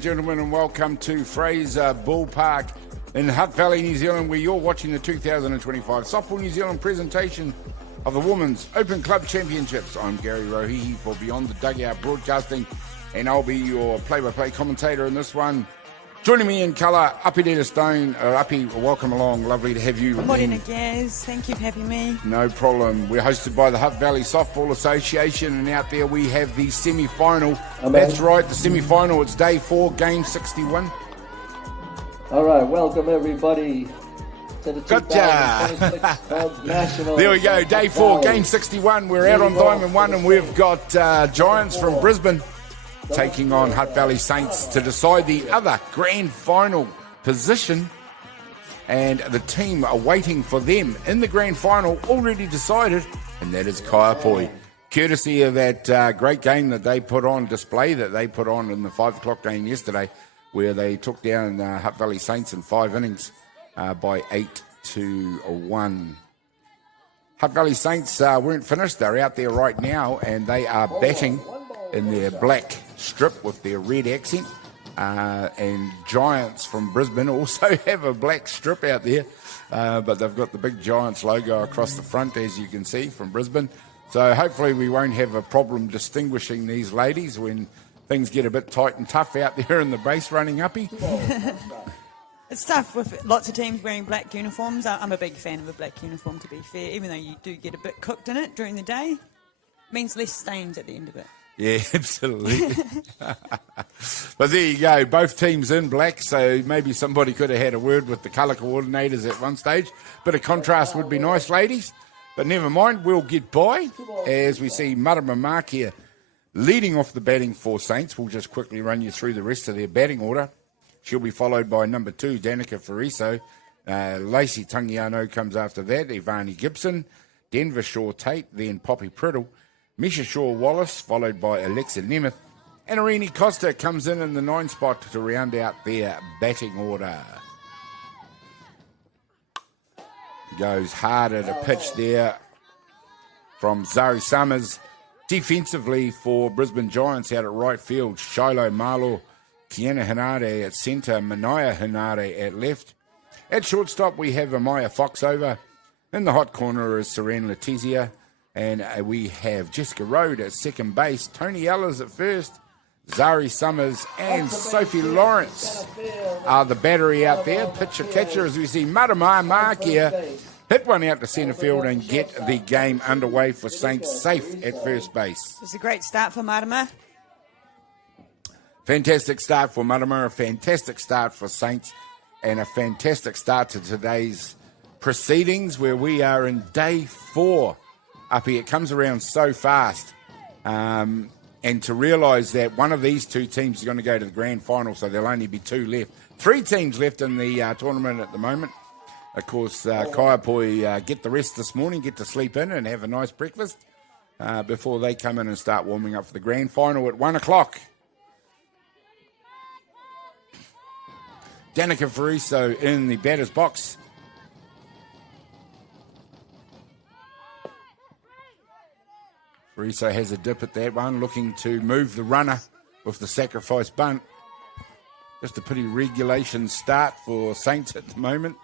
Gentlemen, and welcome to Fraser Ballpark in Hutt Valley, New Zealand, where you're watching the 2025 Softball New Zealand presentation of the Women's Open Club Championships. I'm Gary Rohihi for Beyond the Dugout Broadcasting, and I'll be your play-by-play commentator in this one. Joining me in colour, Uppy Dita Stone. Uppy, welcome along. Lovely to have you. Good morning, Gaz. Thank you for having me. No problem. We're hosted by the Hutt Valley Softball Association, and out there we have the semi-final. That's right, the semi-final. It's day 4, game 61. All right, welcome everybody to the Gotcha. 2026 National. There we go, day 4, game 61. We're out on Diamond 1, and we've got Giants from Brisbane taking on Hutt Valley Saints to decide the other grand final position. And the team are waiting for them in the grand final, already decided, and that is Kaiapoi. Courtesy of that great game that they put on display, that they put on in the 5 o'clock game yesterday, where they took down Hutt Valley Saints in 5 innings by 8-1. Hutt Valley Saints weren't finished. They're out there right now, and they are batting in their black strip with their red accent. And Giants from Brisbane also have a black strip out there, but they've got the big Giants logo across the front, as you can see, from Brisbane. So hopefully we won't have a problem distinguishing these ladies when things get a bit tight and tough out there in the base running, Uppy. It's tough with lots of teams wearing black uniforms. I'm a big fan of a black uniform, to be fair, even though you do get a bit cooked in it during the day. It means less stains at the end of it. Yeah, absolutely. But there you go, both teams in black, so maybe somebody could have had a word with the colour coordinators at one stage. Bit of contrast would be nice, ladies, but never mind, we'll get by as we see Marama Markia leading off the batting for Saints. We'll just quickly run you through the rest of their batting order. She'll be followed by number 2, Danica Fariso. Lacey Tangiano comes after that, Ivani Gibson, Denver Shaw Tate, then Poppy Priddle, Misha Shaw-Wallace, followed by Alexa Nemeth, and Irene Costa comes in the 9 spot to round out their batting order. Goes hard at a pitch there from Zari Summers. Defensively for Brisbane Giants out at right field, Shiloh Marlow, Kiana Hinare at centre, Manaya Hinare at left. At shortstop we have Amaya Foxover. In the hot corner is Seren Letizia. And we have Jessica Rode at second base, Tony Ellis at first, Zari Summers and Sophie Lawrence are the battery out there. Pitcher catcher as we see Marama Markia hit one out to centre field and get the game underway for Saints safe at first base. It's a great start for Marama. Fantastic start for Marama, a fantastic start for Saints, and a fantastic start to today's proceedings where we are in day 4. Uppy, it comes around so fast, and to realise that one of these 2 teams is going to go to the grand final, so there'll only be 2 left. 3 teams left in the tournament at the moment. Of course, Kaiapoi get the rest this morning, get to sleep in and have a nice breakfast before they come in and start warming up for the grand final at 1 o'clock. Danica Fariso in the batter's box. Fariso has a dip at that one, looking to move the runner with the sacrifice bunt. Just a pretty regulation start for Saints at the moment.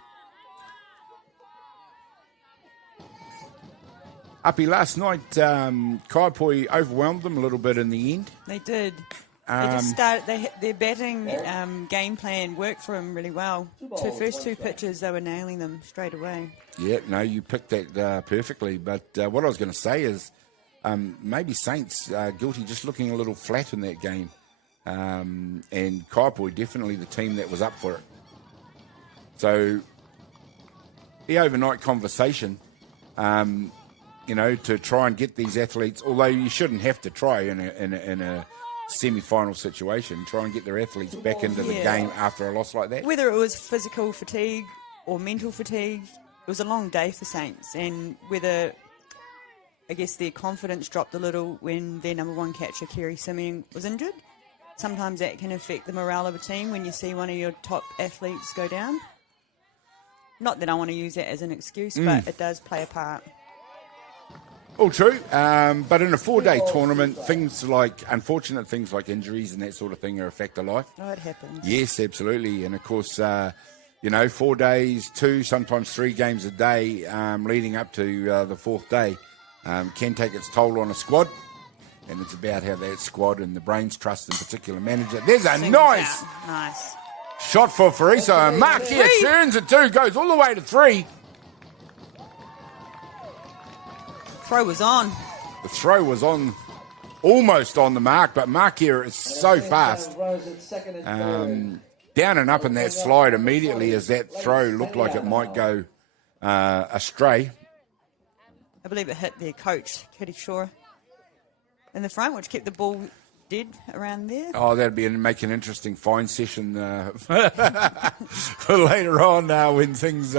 Uppy, last night, Kaiapoi overwhelmed them a little bit in the end. They did. They just started. Their batting game plan worked for them really well. First 2 pitches, they were nailing them straight away. Yeah, no, you picked that perfectly. But what I was going to say is, maybe Saints guilty just looking a little flat in that game. And Kaiapoi definitely the team that was up for it. So the overnight conversation, to try and get these athletes, although you shouldn't have to try in a semi-final situation, try and get their athletes back into the game after a loss like that. Whether it was physical fatigue or mental fatigue, it was a long day for Saints, and whether I guess their confidence dropped a little when their number 1 catcher, Kerry Simeon, was injured. Sometimes that can affect the morale of a team when you see one of your top athletes go down. Not that I want to use that as an excuse, but it does play a part. All true, but in a 4-day tournament, unfortunate things like injuries and that sort of thing are a fact of life. Oh, it happens. Yes, absolutely. And of course, 4 days, 2, sometimes 3 games a day leading up to the 4th day can take its toll on a squad. And it's about how that squad and the brains trust in particular manager. There's a nice shot for Fraser. And Mark here turns it 2, goes all the way to 3. Throw was on. The throw was on, almost on the mark, but Mark here is so fast. Down and up in that slide immediately as that throw looked like it might go astray. I believe it hit their coach, Kitty Shaw, in the front, which kept the ball dead around there. Oh, that'd make an interesting fine session for later on when things,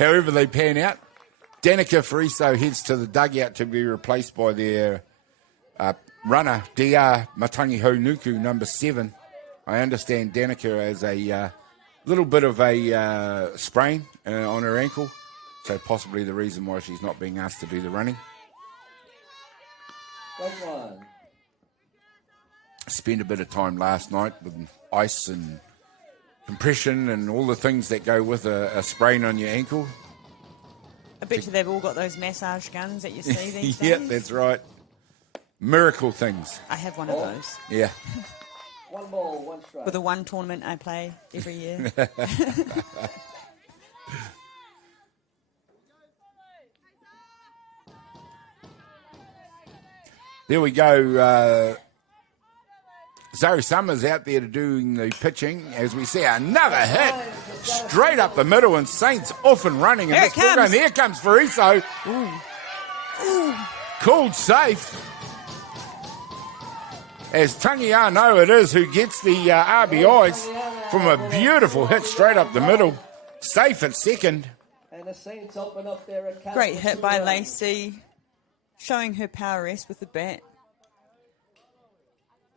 however they pan out. Danica Friso heads to the dugout to be replaced by their runner, DR Matangiho Nuku, number 7. I understand Danica has a little bit of a sprain on her ankle, so possibly the reason why she's not being asked to do the running. Spent a bit of time last night with ice and compression and all the things that go with a sprain on your ankle. I bet you they've all got those massage guns that you see these days. Yeah, that's right. Miracle things. I have one of those. Yeah. 1 ball, 1 strike. For the one tournament I play every year. There we go. Zoe Summers out there doing the pitching. As we see another hit straight up the middle, and Saints off and running. And Here it comes. Here comes Fariso. Called safe. As Tangiano it is who gets the RBIs from a beautiful hit straight up the middle. Safe at second. And the Saints open up their account. Great hit by Lacey, showing her power rest with the bat.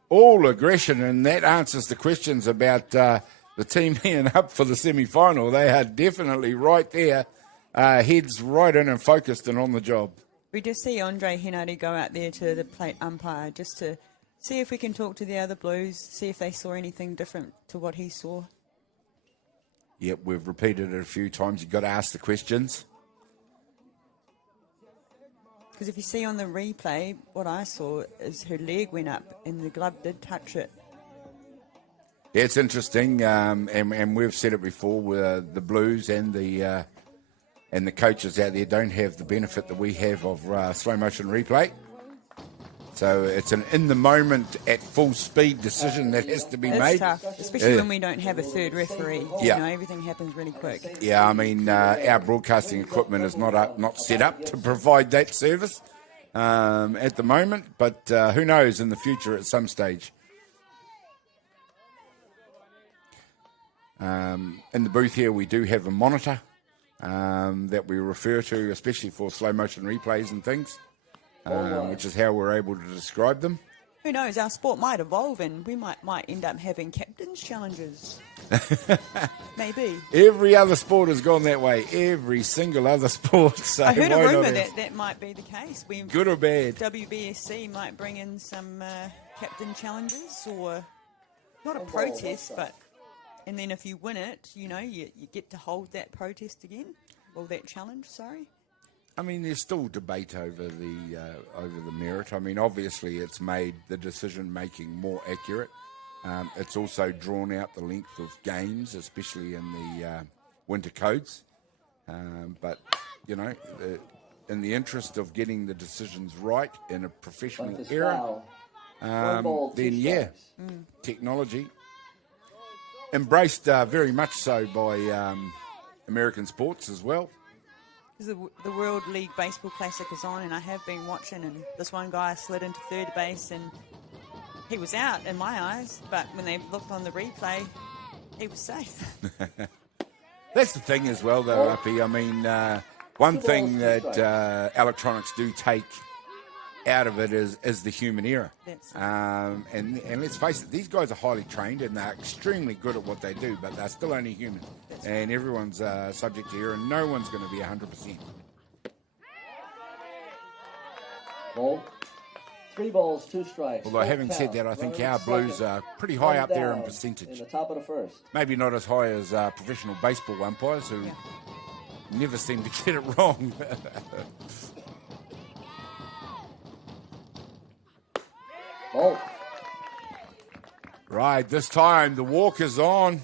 All aggression, and that answers the questions about the team being up for the semi-final. They are definitely right there, heads right in and focused and on the job. We just see Andre Henare go out there to the plate umpire just to see if we can talk to the other Blues, see if they saw anything different to what he saw. Yep, we've repeated it a few times. You've got to ask the questions. Because if you see on the replay, what I saw is her leg went up and the glove did touch it. Yeah, it's interesting, and we've said it before. The Blues and the coaches out there don't have the benefit that we have of slow motion replay. So it's an in the moment, at full speed decision that has to be It's made. tough, especially when we don't have a third referee. Yeah. You know, everything happens really quick. Yeah, I mean, our broadcasting equipment is not set up to provide that service at the moment, but who knows in the future at some stage. In the booth here, we do have a monitor that we refer to, especially for slow motion replays and things, which is how we're able to describe them. Who knows, our sport might evolve and we might end up having captain's challenges. Maybe. Every other sport has gone that way. Every single other sport. So I heard a why not rumour have- that might be the case. Good or bad? WBSC might bring in some captain challenges, or not a protest, but and then if you win it, you know, you get to hold that protest again, or that challenge, sorry. I mean, there's still debate over the merit. I mean, obviously, it's made the decision making more accurate. It's also drawn out the length of games, especially in the winter codes. But you know, in the interest of getting the decisions right in a professional era, then yeah, technology embraced very much so by American sports as well. The World League Baseball Classic is on, and I have been watching, and this one guy slid into third base, and he was out in my eyes, but when they looked on the replay, he was safe. That's the thing as well, though, Uppy. I mean, one thing that electronics do take out of it is the human error. And let's face it, these guys are highly trained and they're extremely good at what they do, but they're still only human. And everyone's subject to error, and no one's going to be 100%. Ball. 3 balls, 2 strikes. Although having said that, I think our Blues are pretty high up there in percentage. In the top of the first. Maybe not as high as professional baseball umpires who never seem to get it wrong. Ball. Right, this time the walk is on.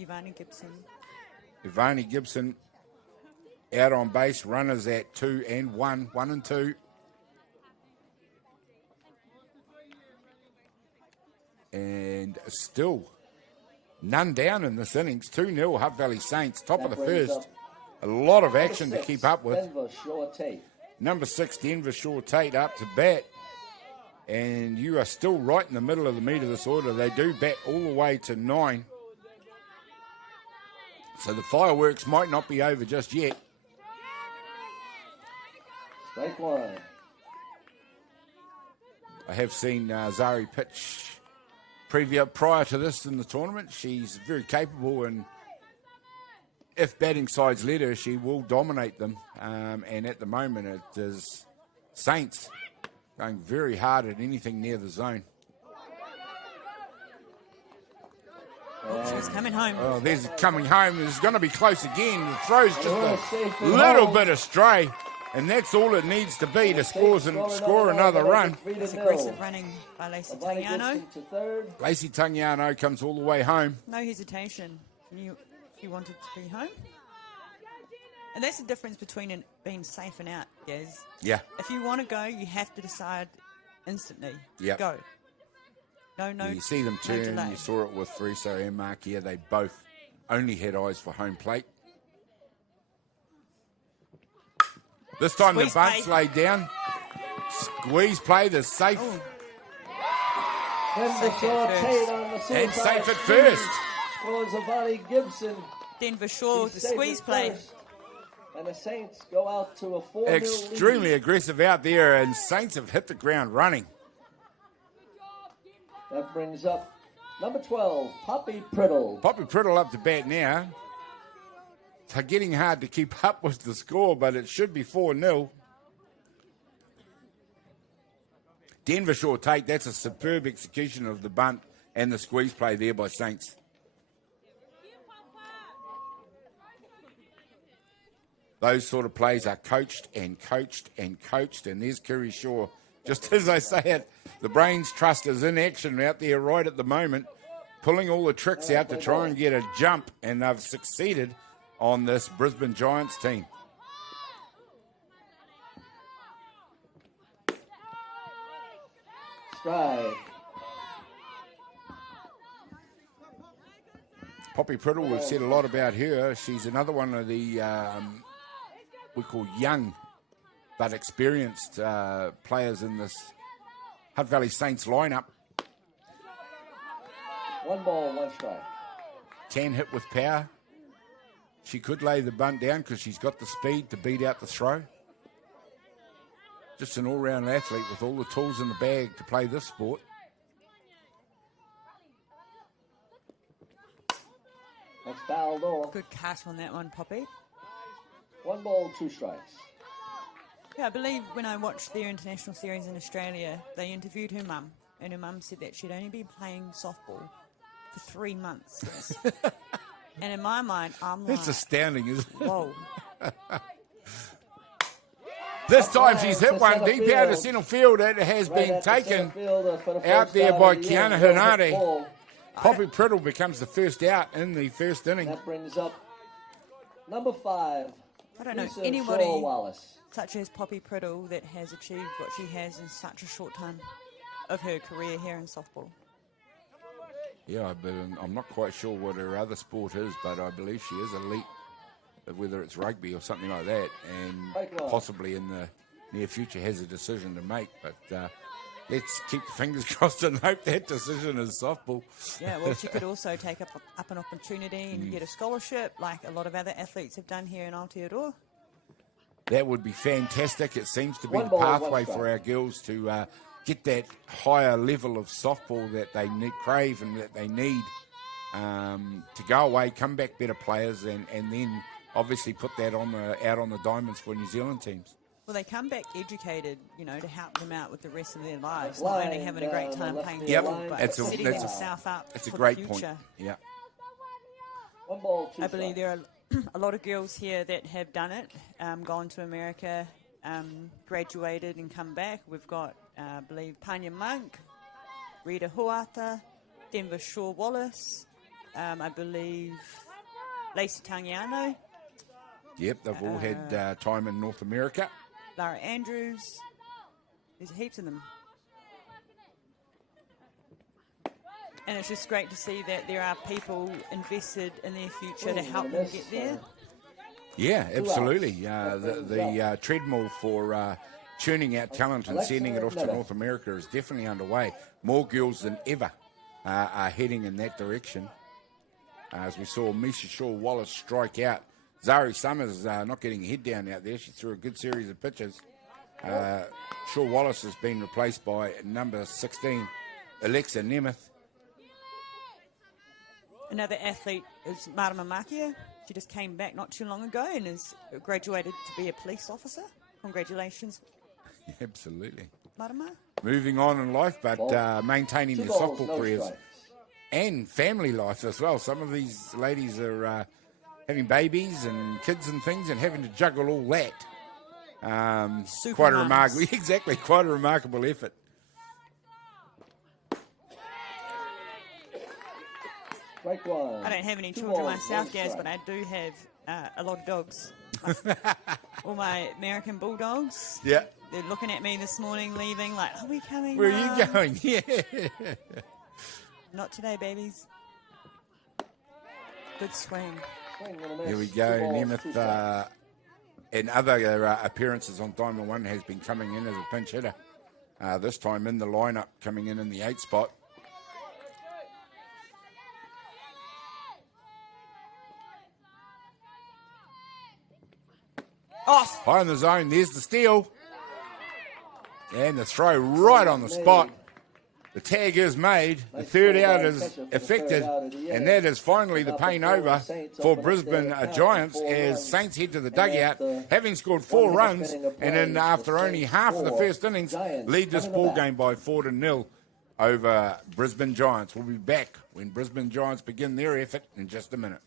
Ivani Gibson out on base, runners at 2 and 1, 1 and 2. And still none down in this innings. 2-0 Hutt Valley Saints, top of the first. A lot of action to keep up with. Number 6, Denver Shaw Tate up to bat. And you are still right in the middle of the meat of this order. They do bat all the way to 9. So the fireworks might not be over just yet. Strike 1. I have seen Zari pitch prior to this in the tournament. She's very capable, and if batting sides let her, she will dominate them. And at the moment, it is Saints going very hard at anything near the zone. She's coming home. Oh, there's coming home. It's going to be close again. The throw's just a little bit astray, and that's all it needs to be to score another run. It's aggressive running by Lacey Tagliano. Lacey Tagliano comes all the way home. No hesitation. She wanted to be home. And that's the difference between being safe and out, Gaz. Yeah. If you want to go, you have to decide instantly. Yeah. Go. No, you see them turn. You saw it with Fraser and Markia. They both only had eyes for home plate. This time the bunt's laid down. Squeeze play, the safe. And safe at first. Scores Ivani Gibson. Denver Shaw with the squeeze play. And the Saints go out to a 4-0 Extremely aggressive out there, and Saints have hit the ground running. That brings up number 12, Poppy Priddle. Poppy Priddle up to bat now. It's getting hard to keep up with the score, but it should be 4-0. Denver Shaw Tate, that's a superb execution of the bunt and the squeeze play there by Saints. Those sort of plays are coached and coached and coached, and there's Kerry Shaw. Just as I say it, the Brains Trust is in action out there right at the moment, pulling all the tricks out to try and get a jump, and they've succeeded on this Brisbane Giants team. Strike. Poppy Priddle, we've said a lot about her. She's another one of the, we call young but experienced players in this Hutt Valley Saints lineup. 1 ball, 1 strike. Can hit with power. She could lay the bunt down because she's got the speed to beat out the throw. Just an all-round athlete with all the tools in the bag to play this sport. That's fouled off. Good cut on that one, Poppy. 1 ball, 2 strikes. Yeah, I believe when I watched their international series in Australia, they interviewed her mum, and her mum said that she'd only been playing softball for 3 months. Yes. And in my mind, I'm like... That's astounding, isn't it? Whoa. This time she's hit one deep out of centre field. It has been taken out there by Kiana Hernade. Poppy Priddle becomes the first out in the first inning. That brings up number 5. I don't know anybody such as Poppy Priddle that has achieved what she has in such a short time of her career here in softball. Yeah, but I'm not quite sure what her other sport is, but I believe she is elite, whether it's rugby or something like that, and possibly in the near future has a decision to make. But let's keep the fingers crossed and hope that decision is softball. Yeah, well, she could also take up an opportunity and get a scholarship like a lot of other athletes have done here in Aotearoa. That would be fantastic. It seems to be the pathway for our girls to get that higher level of softball that they crave and that they need to go away, come back better players, and then obviously put that out on the diamonds for New Zealand teams. Well, they come back educated, to help them out with the rest of their lives. Not only having a great time playing football, but setting themselves up It's a for great the point. future. Yeah. I believe there are a lot of girls here that have done it, gone to America, graduated and come back. We've got, I believe, Panya Monk, Rita Huata, Denver Shaw Wallace, I believe Lacey Tangiano. Yep, they've all had time in North America. Lara Andrews. There's heaps of them. And it's just great to see that there are people invested in their future to help them get there. Yeah, absolutely. The treadmill for churning out talent and sending it off to North America is definitely underway. More girls than ever are heading in that direction. As we saw Misha Shaw Wallace strike out. Zari Summers not getting a head down out there. She threw a good series of pitches. Shaw Wallace has been replaced by number 16, Alexa Nemeth. Another athlete is Marama Makia. She just came back not too long ago and is graduated to be a police officer. Congratulations. Absolutely. Marama. Moving on in life, but maintaining their softball careers and family life as well. Some of these ladies are having babies and kids and things and having to juggle all that. Quite a remarkable, exactly, quite a remarkable effort. Strike one. I don't have any children myself, Gaz, but I do have a lot of dogs. All my American Bulldogs. Yeah. They're looking at me this morning, leaving, like, are we coming? Where are you going? Yeah. Not today, babies. Good swing. Here we go. Nemeth, in other appearances on Diamond 1, has been coming in as a pinch hitter. This time in the lineup, coming in the 8th spot. Off. High in the zone. There's the steal. And the throw right on the spot. The tag is made. The third out is effected. And that is finally the pain over for Brisbane Giants as Saints head to the dugout, having scored 4 runs. And then after only half of the first innings, lead this ball game by 4-0 over Brisbane Giants. We'll be back when Brisbane Giants begin their effort in just a minute.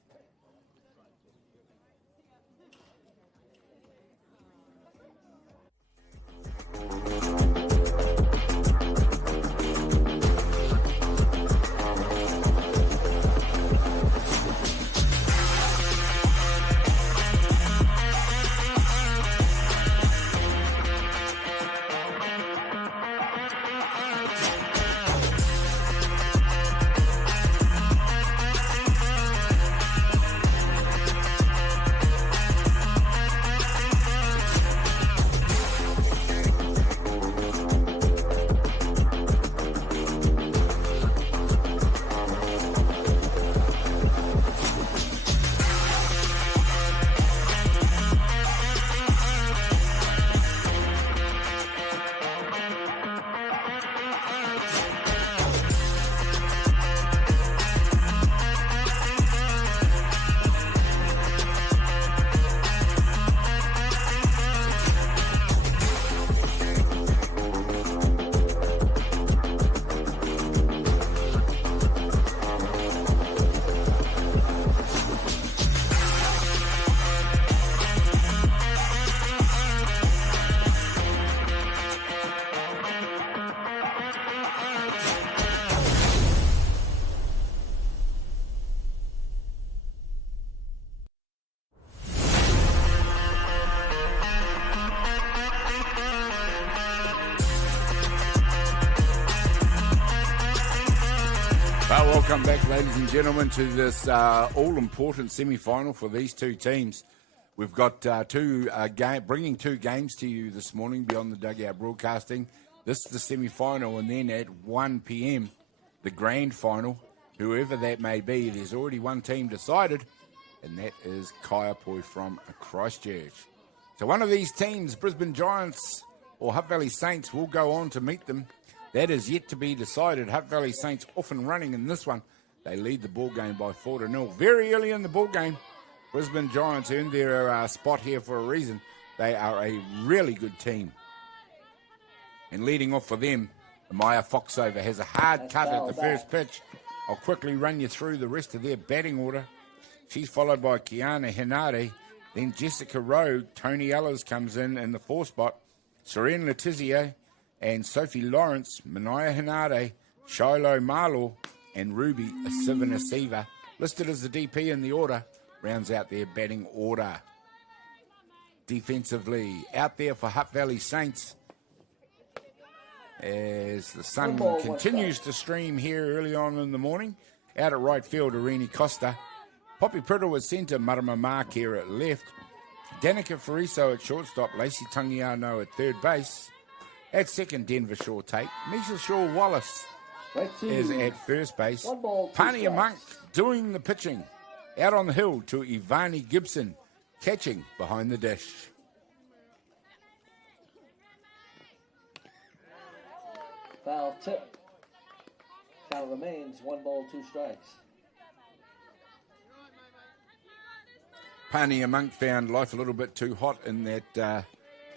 Welcome back, ladies and gentlemen, to this all-important semi-final for these two teams. We've got bringing 2 games to you this morning beyond the Dugout Broadcasting. This is the semi-final, and then at 1 p.m, the grand final. Whoever that may be, there's already one team decided, and that is Kaiapoi from Christchurch. So one of these teams, Brisbane Giants or Hutt Valley Saints, will go on to meet them. That is yet to be decided. Hutt Valley Saints off and running in this one. They lead the ball game by 4-0. Very early in the ball game, Brisbane Giants earned their spot here for a reason. They are a really good team. And leading off for them, Maya Foxover has a hard cut at the first pitch. I'll quickly run you through the rest of their batting order. She's followed by Kiana Henare, then Jessica Rowe. Tony Ellis comes in the 4th spot. Serene Letizia and Sophie Lawrence, Manaya Henare, Shiloh Marlaw, and Ruby Sivanasiva, listed as the DP in the order, rounds out their batting order. Defensively, out there for Hutt Valley Saints, as the sun continues to stream here early on in the morning. Out at right field, Irini Costa. Poppy Priddle at centre, Marama Mark here at left. Danica Fariso at shortstop, Lacey Tungiano at third base. At second, Denver Shaw Tate. Misha Shaw Wallace is at first base. Pania Monk doing the pitching. Out on the hill to Ivani Gibson, catching behind the dish. Foul tip. Count remains 1 ball, 2 strikes. Pania Monk found life a little bit too hot in that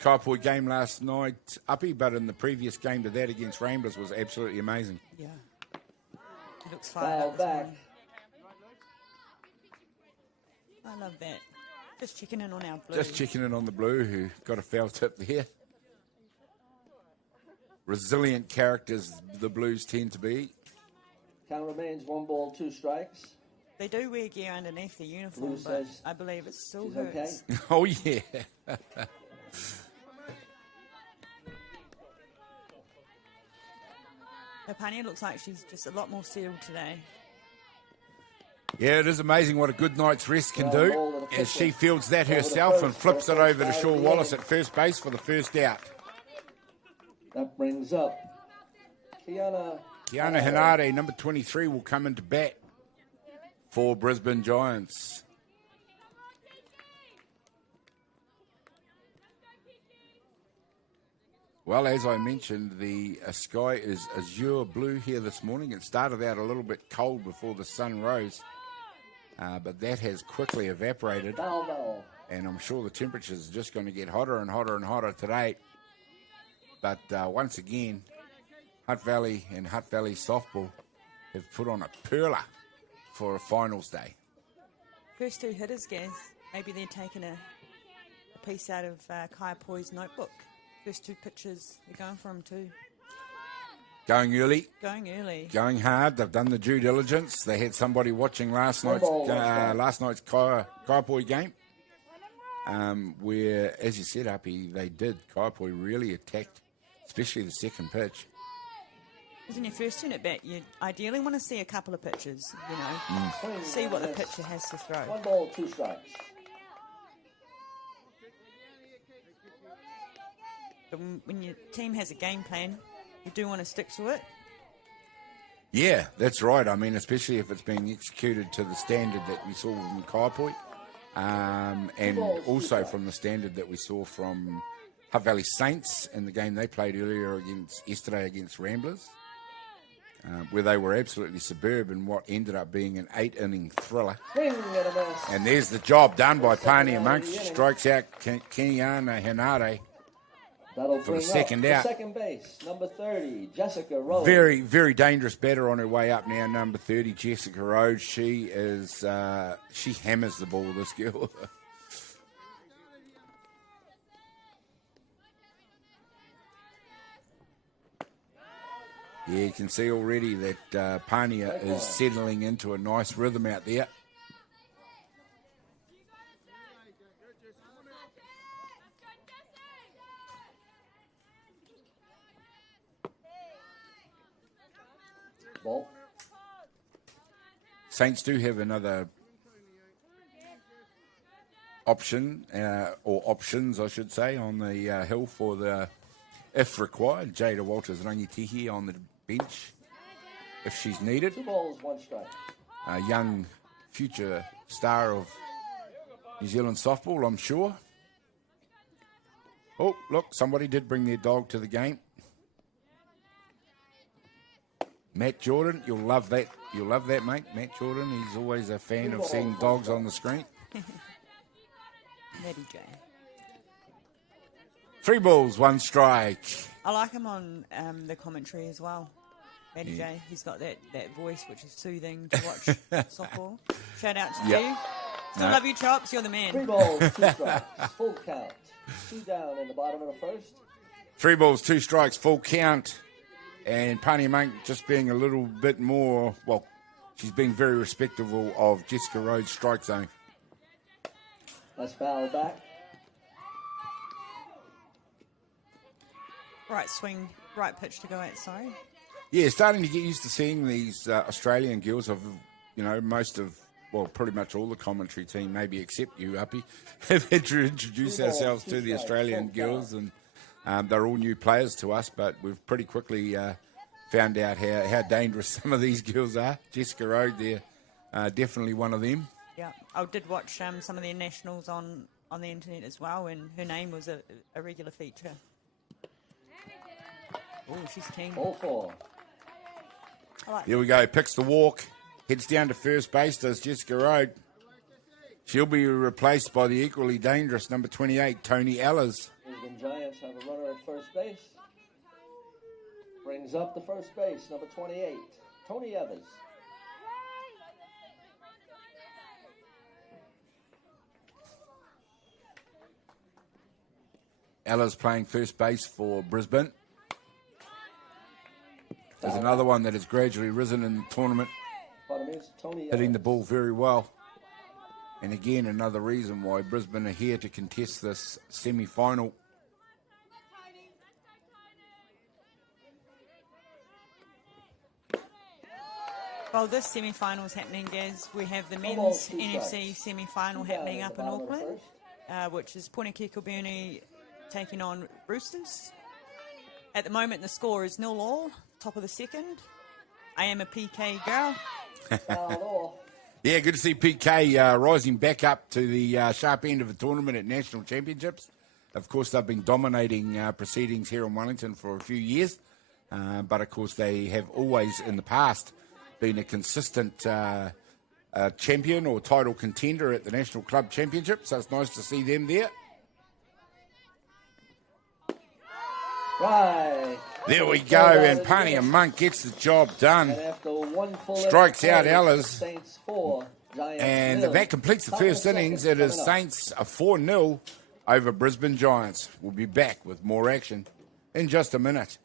Kaipoi game last night, Uppy, but in the previous game to that against Ramblers was absolutely amazing. Yeah. He looks fired up this morning. I love that. Just checking in on our Blue. Just checking in on the Blue, who got a foul tip there. Resilient characters the Blues tend to be. Count remains 1 ball, 2 strikes. They do wear gear underneath the uniform, but I believe it still hurts. Okay. Oh, yeah. Pania looks like she's just a lot more settled today. Yeah, it is amazing what a good night's rest can do, as she fields that herself and flips it over to Shaw Wallace at first base for the first out. That brings up Kiana Henare, number 23, will come into bat for Brisbane Giants. Well, as I mentioned, the sky is azure blue here this morning. It started out a little bit cold before the sun rose, but that has quickly evaporated. And I'm sure the temperatures are just going to get hotter and hotter and hotter today. But once again, Hutt Valley and Hutt Valley Softball have put on a perler for a finals day. First 2 hitters, Gaz, maybe they're taking a piece out of Kaiapoi's notebook. First 2 pitches, they're going for him too. Going early. Going early. Going hard. They've done the due diligence. They had somebody watching last night's Kaiapoi game, where, as you said, Uppy, they did. Kaiapoi really attacked, especially the second pitch. Because in your first turn at bat, you ideally want to see a couple of pitches, you know, see what the pitcher has to throw. 1 ball, 2 strikes. But when your team has a game plan, you do want to stick to it. Yeah, that's right. I mean, especially if it's being executed to the standard that we saw from Kaiapoi, and also from the standard that we saw from Hutt Valley Saints in the game they played yesterday against Ramblers, where they were absolutely superb in what ended up being an 8-inning thriller. And there's the job done by Pania Monk. She strikes out Kiana Henare for the second out. Second base, number 30, Jessica Rowe. Very, very dangerous batter on her way up now, number 30, Jessica Rowe. She is, she hammers the ball, this girl. Yeah, you can see already that Pania is settling into a nice rhythm out there. Ball. Saints do have another option, or options, I should say, on the hill for the, if required, Jada Walters-Rangitihi on the bench if she's needed. 2 balls, 1 strike. A young future star of New Zealand softball, I'm sure. Oh, look, somebody did bring their dog to the game. Matt Jordan, you'll love that. You'll love that, mate. Matt Jordan, he's always a fan of seeing dogs on the screen. Maddie J. 3 balls, 1 strike. I like him on the commentary as well. Maddie J. He's got that voice which is soothing to watch softball. Shout out to you. Still love you, Chops. You're the man. 3 balls, 2 strikes. Full count. 2 down in the bottom of the first. 3 balls, 2 strikes, full count. And Pani Monk just being a little bit more, well, she's being very respectful of Jessica Rhodes' strike zone. That's foul back. Right swing, right pitch to go at, sorry. Yeah, starting to get used to seeing these Australian girls of, most of, well, pretty much all the commentary team, maybe except you, Uppy, have had to introduce ourselves to the Australian girls, and they're all new players to us, but we've pretty quickly found out how dangerous some of these girls are. Jessica Rhodes there, definitely one of them. Yeah, I did watch some of their nationals on the internet as well, and her name was a regular feature. Oh, she's keen. Ball 4. Here we go, picks the walk, heads down to first base, does Jessica Rhodes. She'll be replaced by the equally dangerous number 28, Tony Ellers. Brisbane Giants have a runner at first base. Brings up the first base, number 28, Tony Evans. Ellers playing first base for Brisbane. There's another one that has gradually risen in the tournament, hitting the ball very well. And again, another reason why Brisbane are here to contest this semi-final. Well, this semi-final is happening, Gaz. We have the men's NFC semi-final happening up in Auckland, which is Poinaki Kilbirnie taking on Roosters. At the moment, the score is 0-0, top of the second. I am a PK girl. Yeah, good to see PK rising back up to the sharp end of the tournament at national championships. Of course, they've been dominating proceedings here in Wellington for a few years. But, of course, they have always in the past been a consistent champion or title contender at the National Club Championship. So it's nice to see them there. Right. There we go, and Pani and Monk gets the job done. Strikes out Ellers. And that completes the first innings. It is Saints a 4-0 over Brisbane Giants. We'll be back with more action in just a minute.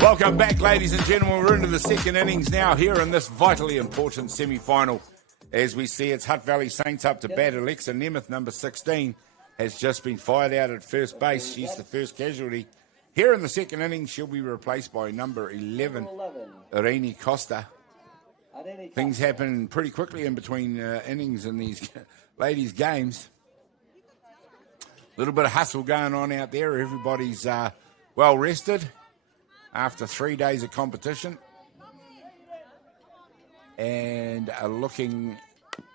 Welcome back, ladies and gentlemen. We're into the second innings now here in this vitally important semi-final. As we see, it's Hutt Valley Saints up to bat. Alexa Nemeth, number 16, has just been fired out at first base. She's the first casualty. Here in the second innings, she'll be replaced by number 11, Irene Costa. Things happen pretty quickly in between innings in these ladies' games. A little bit of hustle going on out there. Everybody's well rested after 3 days of competition and are looking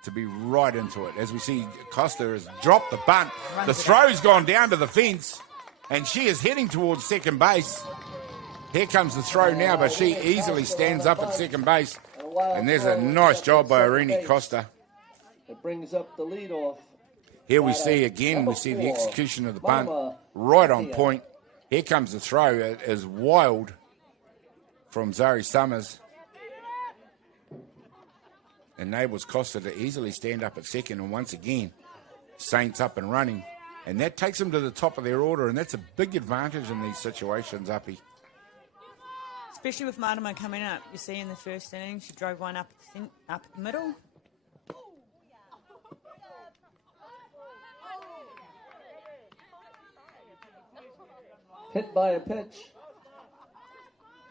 to be right into it. As we see, Costa has dropped the bunt. The throw's gone down to the fence, and she is heading towards second base. Here comes the throw now, but she easily stands up at second base. And there's a nice job by Irene Costa. It brings up the leadoff. Here we see again, we see the execution of the bunt right on point. Here comes the throw. It is wild from Zari Summers. Enables Costa to easily stand up at second. And once again, Saints up and running. And that takes them to the top of their order. And that's a big advantage in these situations, Uppy. Especially with Marama coming up. You see in the first inning, she drove one up the middle. Hit by a pitch.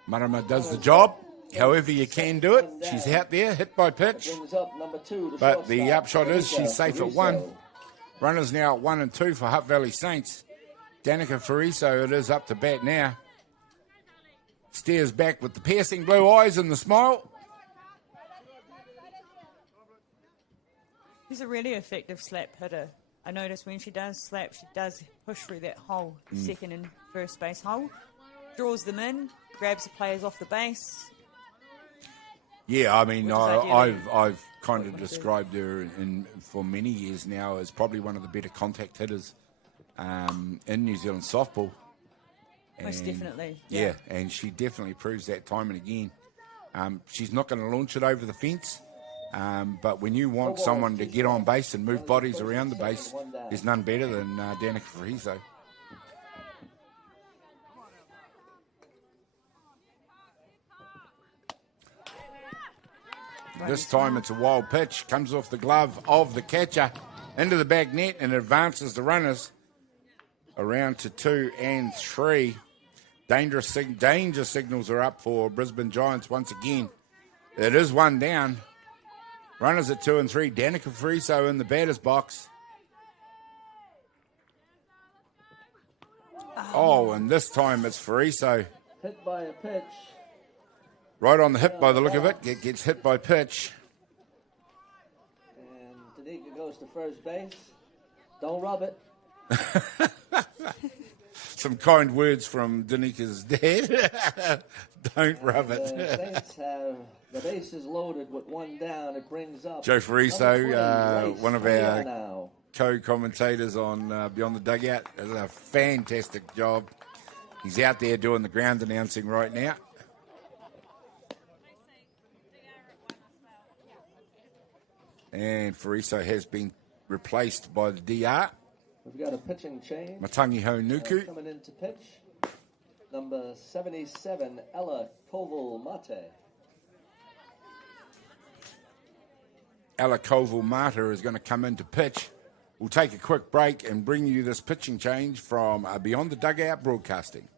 Marama does the job. However you can do it. She's out there, hit by pitch. Brings up number 2 to But the shortstop, upshot is she's safe at Fraser. 1. Runners now at 1 and 2 for Hutt Valley Saints. Danica Fariso, it is up to bat now. Stares back with the piercing blue eyes and the smile. She's a really effective slap hitter. I notice when she does slap, she does push through that hole, second and first base hole. Draws them in, grabs the players off the base. Yeah, I mean, Which is ideally I've kind of described her for many years now as probably one of the better contact hitters in New Zealand softball. Most And, definitely. Yeah, and she definitely proves that time and again. She's not going to launch it over the fence, but when you want someone to get on base and move bodies around the base, there's none better than Danica Fariso. This time it's a wild pitch, comes off the glove of the catcher into the back net and advances the runners around to 2 and 3. Danger signals are up for Brisbane Giants once again. It is one down. Runners at 2 and 3. Danica Fariso in the batter's box. Oh, and this time it's Fariso. Hit by a pitch. Right on the hip by the look of it. Gets hit by pitch. And Danica goes to first base. Don't rub it. Some kind words from Danica's dad. Don't rub The it. Saints have the bases loaded with one down. It brings up Joe Fariso, number 20, one of Lace our now. co-commentators on Beyond the Dugout, does a fantastic job. He's out there doing the ground announcing right now. And Fariso has been replaced by the DR, We've got a pitching change. Matangi Honuku. Coming into pitch, number 77, Ella Koval-Mate. Ella Koval-Mate is going to come into pitch. We'll take a quick break and bring you this pitching change from Beyond the Dugout Broadcasting.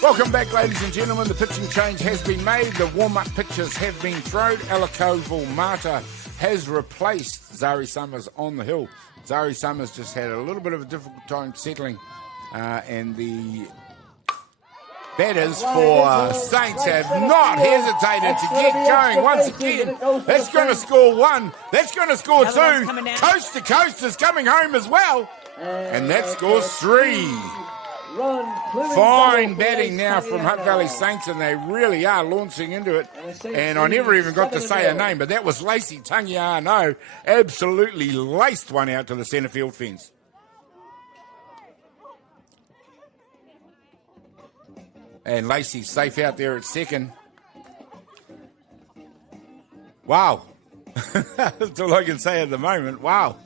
Welcome back, ladies and gentlemen. The pitching change has been made. The warm-up pitches have been thrown. Ella Koval-Mate has replaced Zari Summers on the hill. Zari Summers just had a little bit of a difficult time settling, and the batters for Saints have not hesitated to get going once again. That's going to score 1. That's going to score 2. Coast to Coast is coming home as well, and that scores 3. Fine batting now from Hutt Valley Saints, and they really are launching into it. And I never even got to say her name, but that was Lacey Tangiano. Absolutely laced one out to the centre field fence. And Lacey's safe out there at second. Wow. That's all I can say at the moment. Wow.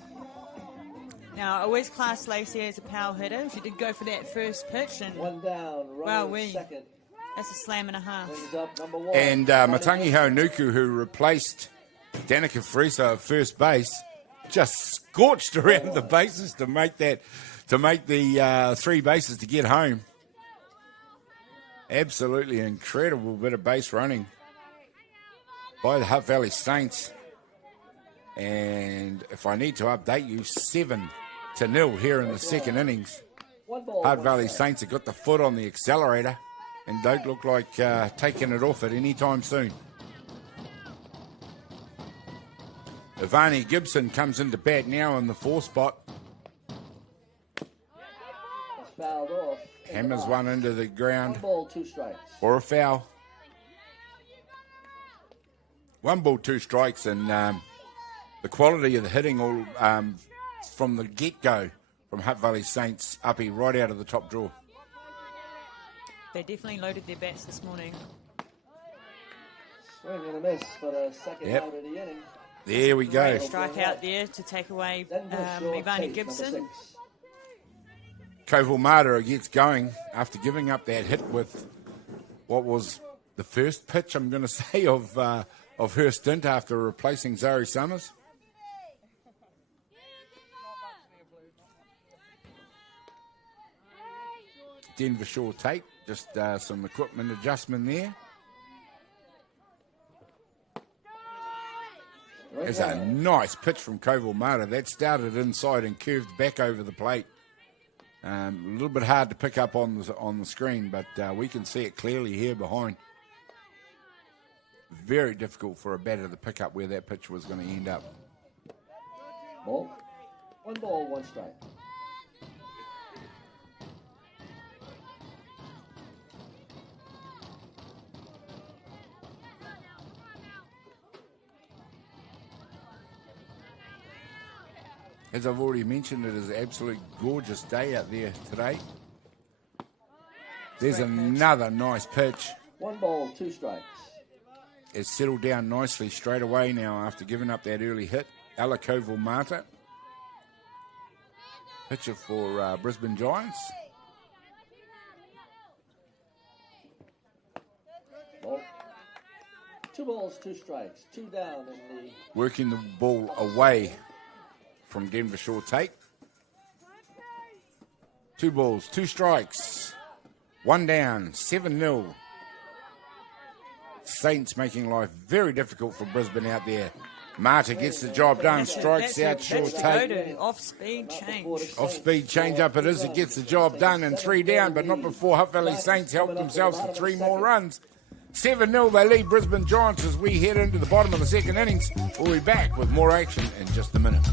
Now, I always class Lacey as a power hitter. She did go for that first pitch, and One down, second. That's a slam and a half. Brings up number 1. And Matangi Honuku, who replaced Danica Fariso at first base, just scorched around the bases to make the 3 bases to get home. Absolutely incredible bit of base running by the Hutt Valley Saints. And if I need to update you, 7-0 here in the second innings. Hutt Valley Saints have got the foot on the accelerator and don't look like taking it off at any time soon. Ivani Gibson comes into bat now in the 4 spot. Fouled off. Hammers one into the ground 1 ball, 2 strikes. for a foul. 1 ball, 2 strikes, and the quality of the hitting all from the get-go from Hutt Valley Saints, uppy right out of the top draw. They definitely loaded their bats this morning. Swing and a miss for the second out of the inning. There we go. Strike out there to take away Ivani Gibson. Koval Mata gets going after giving up that hit with what was the first pitch, I'm going to say, of her stint after replacing Zoe Summers. Denver Shore tape, just some equipment adjustment there. There's a nice pitch from Koval Mata. That started inside and curved back over the plate. A little bit hard to pick up on the screen, but we can see it clearly here behind. Very difficult for a batter to pick up where that pitch was going to end up. Ball. 1 ball, 1 strike. As I've already mentioned, it is an absolute gorgeous day out there today. There's another nice pitch. 1 ball, 2 strikes. It's settled down nicely straight away now after giving up that early hit. Ella Koval Mata. Pitcher for Brisbane Giants. Ball. 2 balls, 2 strikes. 2 down in the... Working the ball away from Denver Shore tape. 2 balls, 2 strikes. 1 down, 7-0. Saints making life very difficult for Brisbane out there. Mata gets the job done, strikes out Shore tape. Off-speed change. Off-speed change up it is. It gets the job done and 3 down, but not before Hutt Valley Saints help themselves to 3 more runs. 7-0 they lead Brisbane Giants as we head into the bottom of the second innings. We'll be back with more action in just a minute.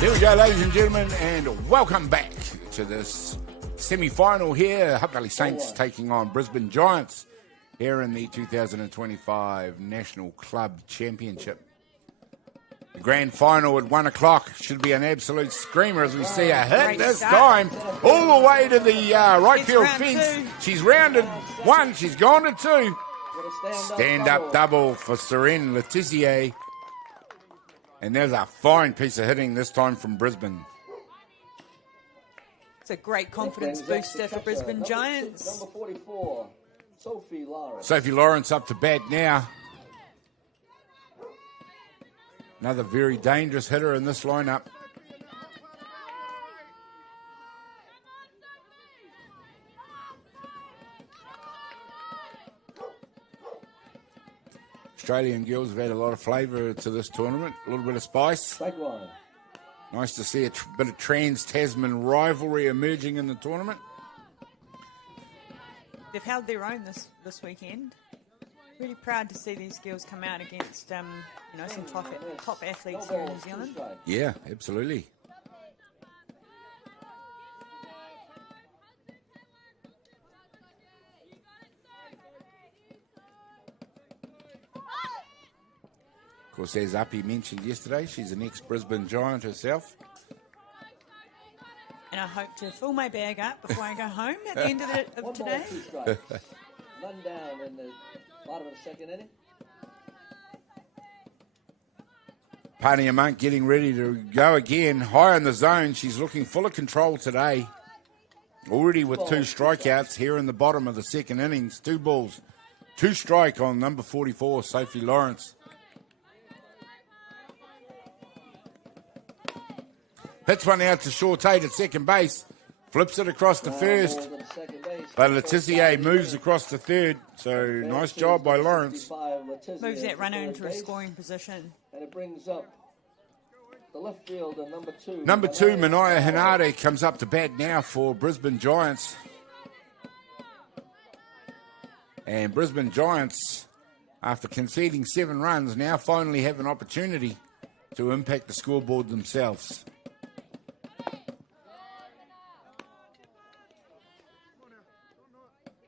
There we go, ladies and gentlemen, and welcome back to this semi-final here. Hutt Valley Saints taking on Brisbane Giants here in the 2025 National Club Championship. The grand final at 1 o'clock should be an absolute screamer as we see a hit this time all the way to the right field fence. She's rounded 1, she's gone to 2. Stand-up double for Seren Letizier. And there's a fine piece of hitting this time from Brisbane. It's a great confidence booster for Brisbane Giants. Number 44, Sophie Lawrence. Sophie Lawrence up to bat now. Another very dangerous hitter in this lineup. Australian girls have had a lot of flavour to this tournament, a little bit of spice. Strike 1. Nice to see a bit of trans-Tasman rivalry emerging in the tournament. They've held their own this weekend. Really proud to see these girls come out against some top athletes here in New Zealand. Yeah, absolutely. Of course, as Uppy mentioned yesterday, she's an ex-Brisbane Giant herself. And I hope to fill my bag up before I go home at the end of today. 1 ball, 2 strikes. None down in the bottom of the second inning. Pania Monk getting ready to go again. High in the zone. She's looking full of control today. Already with 2 strikeouts here in the bottom of the second innings. 2 balls, 2 strike on number 44, Sophie Lawrence. Hits one out to Shortate at second base. Flips it across to first. But Letitia moves across to third. So nice job by Lawrence. Moves that runner into a scoring position. And it brings up the left fielder, number 2. Number 2, Mania Hinade, comes up to bat now for Brisbane Giants. And Brisbane Giants, after conceding 7 runs, now finally have an opportunity to impact the scoreboard themselves.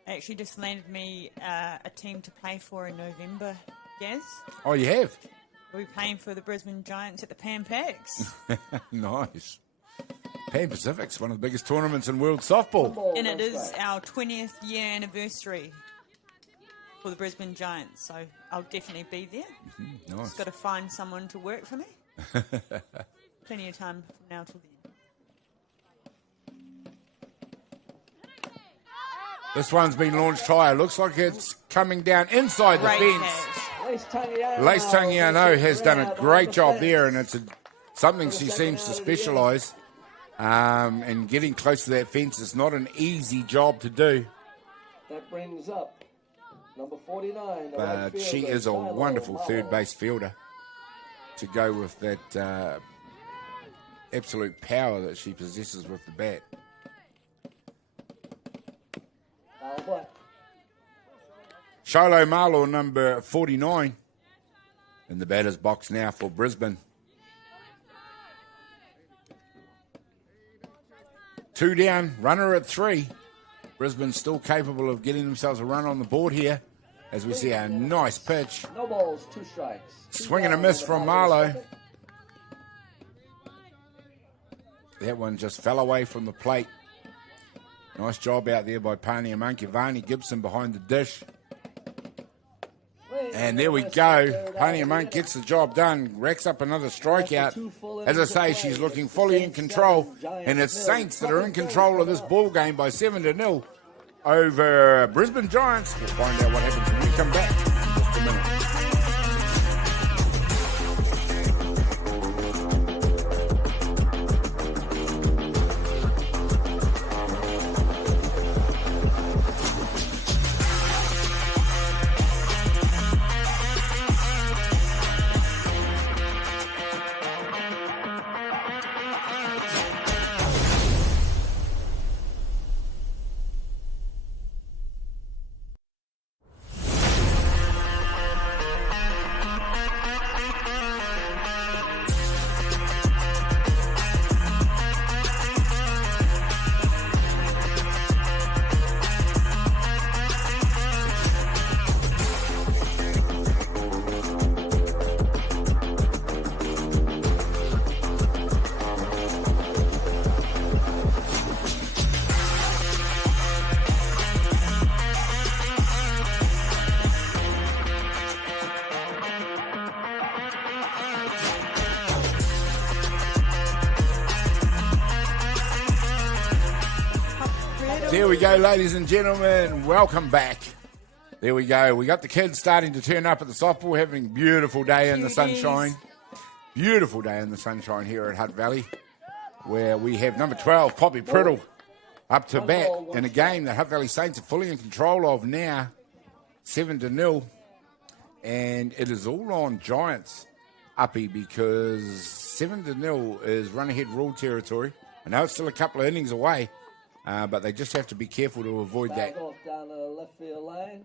Actually just landed me a team to play for in November, Gaz. Oh, you have? We'll be playing for the Brisbane Giants at the Pan Pacs. Nice. Pan Pacific's one of the biggest tournaments in world softball. And it is our 20th year anniversary for the Brisbane Giants, so I'll definitely be there. Mm-hmm. Nice. Just got to find someone to work for me. Plenty of time from now till then. This one's been launched higher. Looks like it's coming down inside the fence. Lace Tangiano has done a great job there, and it's something she seems to specialise. And getting close to that fence is not an easy job to do. That brings up number 49. But she is a wonderful third base fielder to go with that absolute power that she possesses with the bat. Shiloh Marlaw, number 49, in the batter's box now for Brisbane. 2 down, runner at 3. Brisbane still capable of getting themselves a run on the board here, as we see a nice pitch. No balls, 2 strikes. Swing and a miss from Marlow. That one just fell away from the plate. Nice job out there by Pania Monk. Ivani Gibson behind the dish. And there we go. Pania Monk gets the job done. Racks up another strikeout. As I say, she's looking fully in control. And it's Saints that are in control of this ball game by 7-0 over Brisbane Giants. We'll find out what happens when we come back in just a minute. There we go, ladies and gentlemen. Welcome back. There we go. We got the kids starting to turn up at the softball, having a beautiful day in the sunshine. Beautiful day in the sunshine here at Hutt Valley, where we have number 12, Poppy Priddle, up to bat in a game that Hutt Valley Saints are fully in control of now, 7-0. And it is all on Giants, Uppy, because 7-0 is run-ahead rule territory. I know it's still a couple of innings away, but they just have to be careful to avoid that. Down the left field line.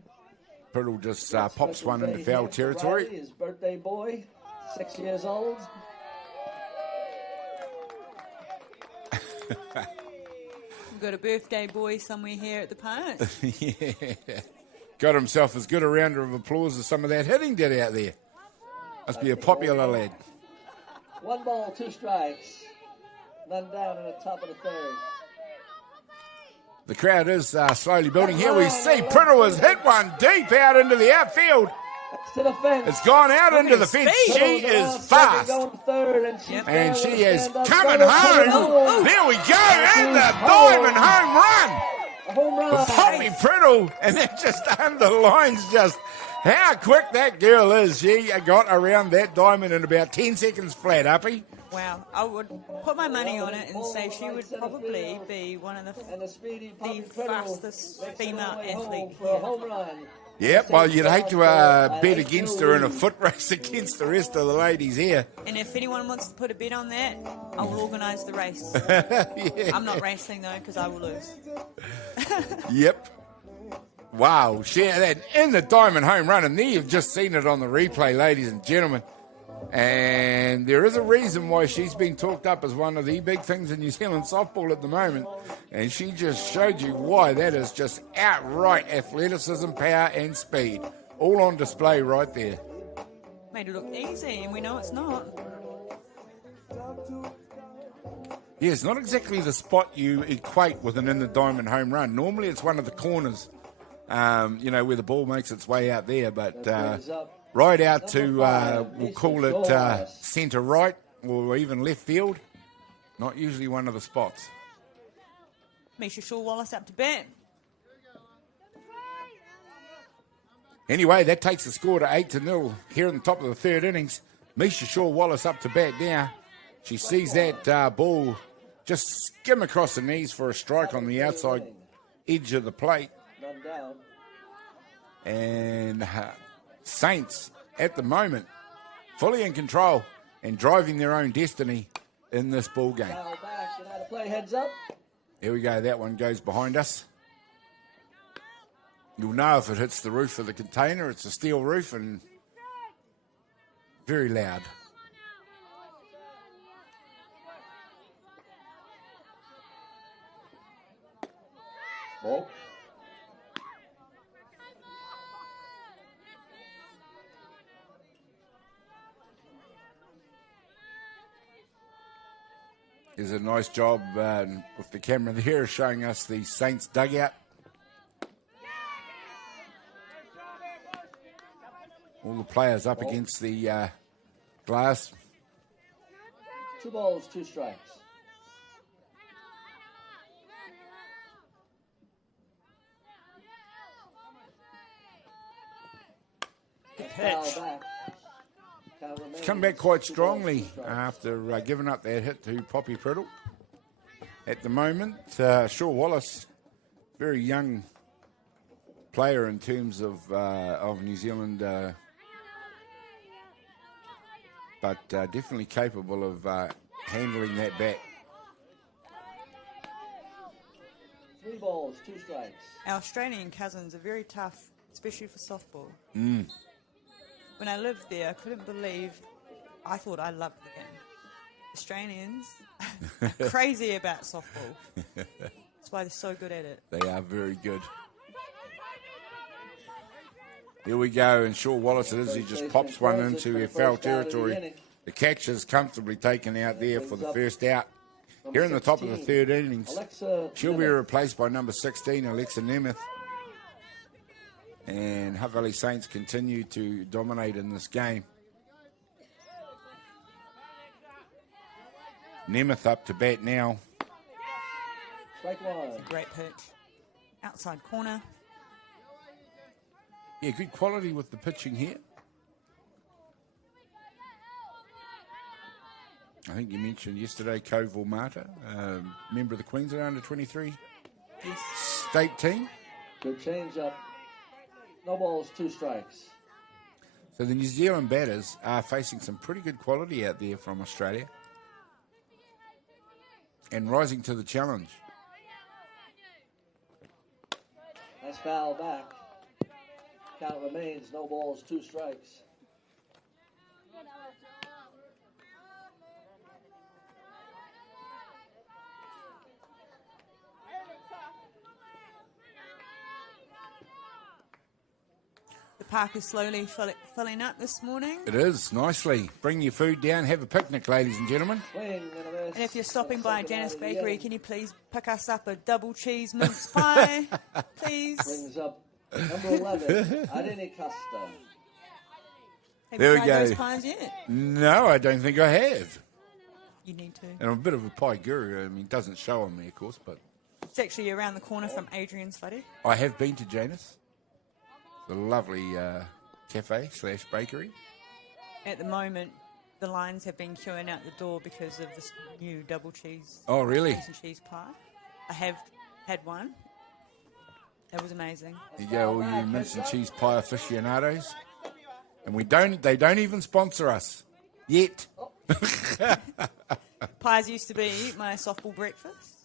Priddle just pops one into foul territory. His birthday boy, 6 years old. We've got a birthday boy somewhere here at the park. Yeah. Got himself as good a round of applause as some of that hitting did out there. Must be a popular lad. 1 ball, 2 strikes. None down in the top of the third. The crowd is slowly building. Here we see Priddle has hit one deep out into the outfield. To the fence. It's gone out into the fence. She is fast. And she is coming home. There we go. And the diamond home run. Poppy Priddle. And that just underlines just how quick that girl is. She got around that diamond in about 10 seconds flat, Uppy. Wow, I would put my money on it and say she would probably be one of the fastest female athletes here. Yep, well, you'd hate to bet against her in a foot race against the rest of the ladies here. And if anyone wants to put a bet on that, I will organise the race. Yeah. I'm not racing, though, because I will lose. Yep. Wow, she had that in the diamond home run, and there you've just seen it on the replay, ladies and gentlemen. And there is a reason why she's been talked up as one of the big things in New Zealand softball at the moment. And she just showed you why. That is just outright athleticism, power, and speed. All on display right there. Made it look easy, and we know it's not. Yeah, it's not exactly the spot you equate with an in the diamond home run. Normally it's one of the corners, where the ball makes its way out there. But right out to, we'll call it centre right or even left field. Not usually one of the spots. Misha Shaw-Wallace up to bat. Anyway, that takes the score to 8-0 here in the top of the third innings. Misha Shaw-Wallace up to bat now. She sees that ball just skim across the knees for a strike on the outside edge of the plate. And Saints, at the moment, fully in control and driving their own destiny in this ball game. Here we go. That one goes behind us. You'll know if it hits the roof of the container. It's a steel roof and very loud. Ball. There's a nice job with the camera there showing us the Saints dugout. All the players up against the glass. 2 balls, 2 strikes. It's come back quite strongly after giving up that hit to Poppy Priddle. At the moment, Shaw-Wallace, very young player in terms of New Zealand, but definitely capable of handling that bat. 3 balls, 2 strikes. Our Australian cousins are very tough, especially for softball. When I lived there, I couldn't believe, I thought I loved the game. Australians, crazy about softball. That's why they're so good at it. They are very good. Here we go, and Shaw-Wallace it is. He just pops one into foul territory. The catch is comfortably taken out there for the first out. Here in the top of the third innings, she'll be replaced by number 16, Alexa Nemeth. And Hutt Valley Saints continue to dominate in this game. Nemeth up to bat now. Strike 1. Great pitch. Outside corner. Yeah, good quality with the pitching here. I think you mentioned yesterday Coville Mata, member of the Queensland Under-23 state team. Good change up. No balls, 2 strikes. So the New Zealand batters are facing some pretty good quality out there from Australia and rising to the challenge. That's foul back. Count remains, no balls, 2 strikes. The park is slowly filling up this morning. It is, nicely. Bring your food down, have a picnic, ladies and gentlemen. Swing and a miss. And if you're stopping by Janice Second out of the Bakery, inning. can you please pick us up a double cheese mince pie, please? Brings up number 11, Irene Costa. Have There you we tried go. those pies yet? No, I don't think I have. You need to. And I'm a bit of a pie guru. I mean, it doesn't show on me, of course, but It's actually around the corner from Adrian's Whare. I have been to Janus. It's a lovely cafe / bakery. At the moment, the lines have been queuing out the door because of this new double cheese. Oh, really? Cheese and cheese pie. I have had one. It was amazing. There you go, all you mince and cheese pie aficionados. And they don't even sponsor us. Yet. Pies used to be my softball breakfast.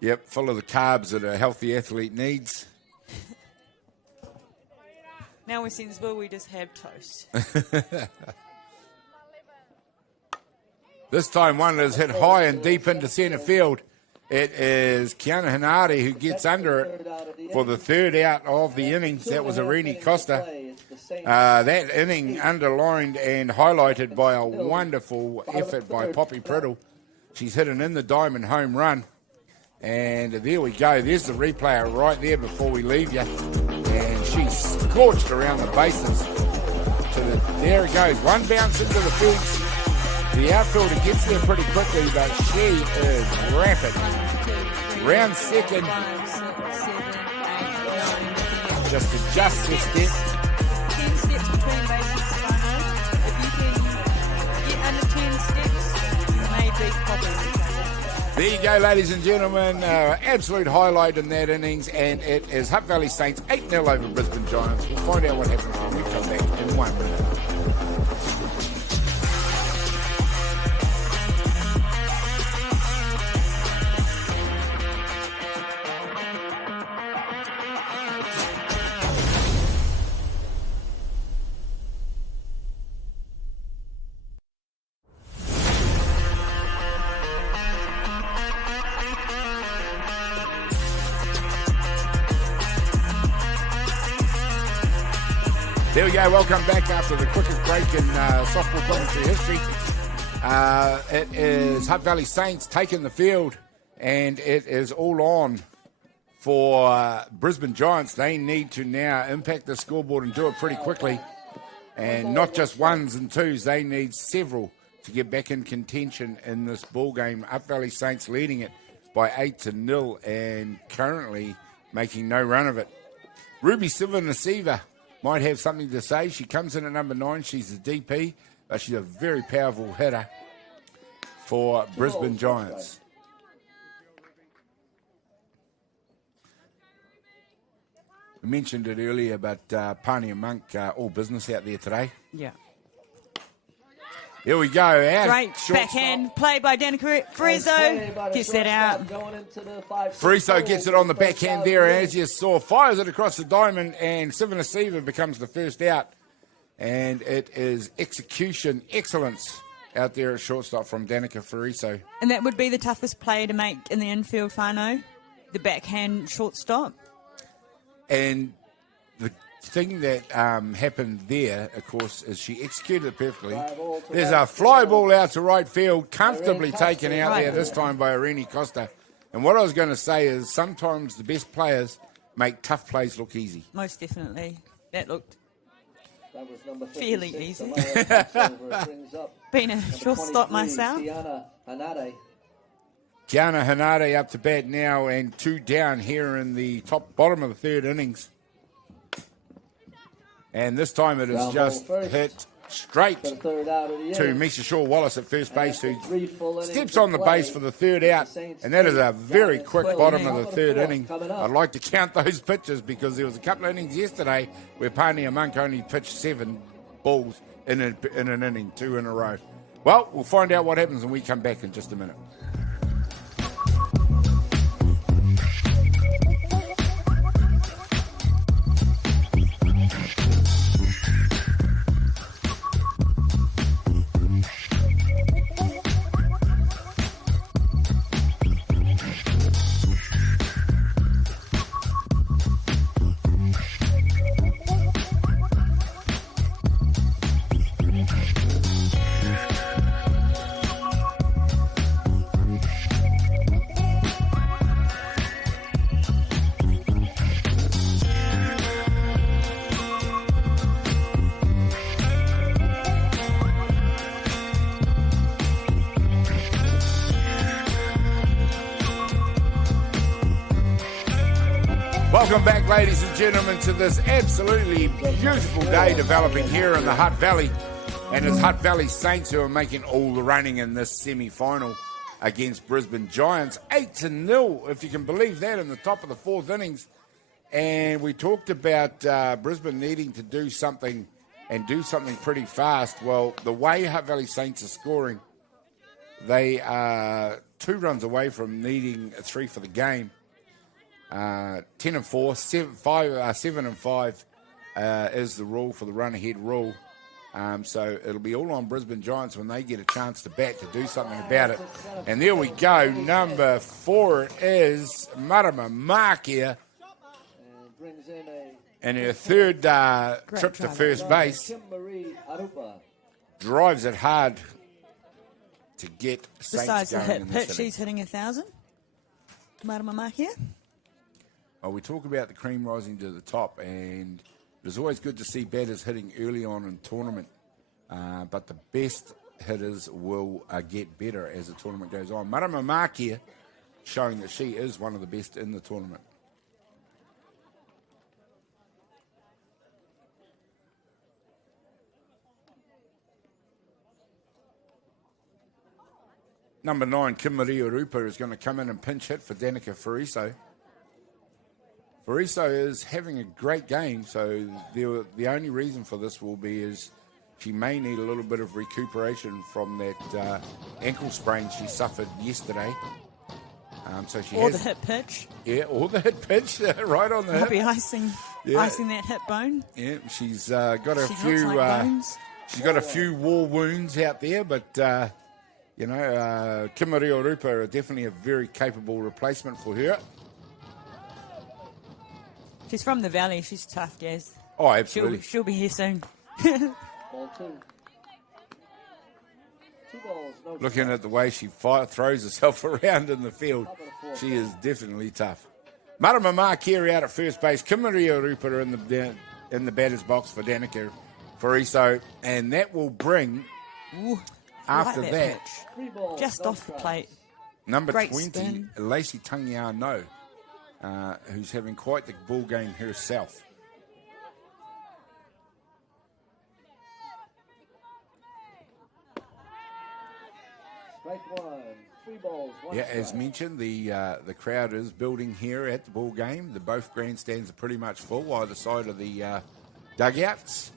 Yep, full of the carbs that a healthy athlete needs. Now we're sensible, we just have toast. This time one is hit high and deep into centre field. It is Kiana Hanari who gets under it for the third out of the innings. That was Irene Costa. That inning underlined and highlighted by a wonderful effort by Poppy Priddle. She's hit an in the diamond home run. And there we go. There's the replay right there before we leave you. And she's scorched around the bases. There it goes. One bounce into the fence. The outfielder gets there pretty quickly, but she is rapid. Round second. 5, 6, 7, 8, 9. Just adjust this step. 10 steps between bases, Rhino. If you can get under 10 steps, you may beat Poppy. There you go, ladies and gentlemen. Absolute highlight in that innings, and it is Hutt Valley Saints 8-0 over Brisbane Giants. We'll find out what happens when we come back in 1 minute. There we go. Welcome back after the quickest break in softball commentary history. It is Hutt Valley Saints taking the field, and it is all on for Brisbane Giants. They need to now impact the scoreboard and do it pretty quickly. And not just ones and twos. They need several to get back in contention in this ball game. Hutt Valley Saints leading it by 8-0 and currently making no run of it. Ruby Silva-Nasiva might have something to say. She comes in at number 9. She's a DP, but she's a very powerful hitter for Brisbane Giants. We mentioned it earlier, but Pani and Monk, all business out there today. Yeah. Here we go. Out. Great backhand play by Danica Fraser. Gets that out. Friso gets it on the backhand there, and as you saw, fires it across the diamond, and Silva-Nasiva becomes the first out. And it is execution excellence out there at shortstop from Danica Friso. And that would be the toughest play to make in the infield, Whānau. The backhand shortstop. And the thing that happened there, of course, is she executed it perfectly. There's a fly ball out to right field, comfortably taken out there this time by Irene Costa. And what I was going to say is sometimes the best players make tough plays look easy. Most definitely. That looked That was number fairly 56, easy. Amaya Silver brings up being a number shortstop 23, myself. Tiana Hanade. Kiana Hanade up to bat now, and 2 down here in the bottom of the third innings. And this time it is Ground just ball first. hit straight For the third out of the to inning. Misha Shaw-Wallace at first base, who Three full innings steps of on the play. base for the third out. And that is a very quick bottom of the third inning. I'd like to count those pitches because there was a couple of innings yesterday where Pania Monk only pitched 7 balls in an inning, 2 in a row. Well, we'll find out what happens when we come back in just a minute. Welcome back, ladies and gentlemen, to this absolutely beautiful day developing here in the Hutt Valley. And it's Hutt Valley Saints who are making all the running in this semi-final against Brisbane Giants. 8-0, if you can believe that, in the top of the fourth innings. And we talked about Brisbane needing to do something and do something pretty fast. Well, the way Hutt Valley Saints are scoring, they are 2 runs away from needing a 3 for the game. 10-4, 7-5 is the rule for the run-ahead rule. So it'll be all on Brisbane Giants when they get a chance to bat to do something about it. And there we go. Number 4 is Marama Makia. And her third trip to first base. Drives it hard to get Saints Besides the going hit in this pitch, inning. she's hitting 1,000. Marama Makia. Well, we talk about the cream rising to the top, and it's always good to see batters hitting early on in tournament. But the best hitters will get better as the tournament goes on. Marama Makia showing that she is one of the best in the tournament. Number 9, Kim Maria Rupa, is going to come in and pinch hit for Danica Fariso. Fariso is having a great game, so the only reason for this will be is she may need a little bit of recuperation from that ankle sprain she suffered yesterday. So she Or has, the hit pitch. Yeah, or the hit pitch, right on the I'll hip. be icing that hip bone. Yeah, she's got a She few. looks like bones. She's got a few war wounds out there, but Kim Maria Rupa are definitely a very capable replacement for her. She's from the valley. She's tough, Gaz. Oh, absolutely. She'll be here soon. Ball 2. 2 balls, no Looking at the way she throws herself around in the field, she is definitely tough. Marama Makia out at first base. Kim Maria Rupa in the batter's box for Danica Fariso, and that will bring. After like that, pitch. 3 balls, Just no off the strikes. plate. number Great 20, spin. Lacey Tangiano, who's having quite the ball game herself. Strike 1. 3 balls, 1 Yeah, strike. as mentioned, the crowd is building here at the ball game. Both grandstands are pretty much full either side of the dugouts.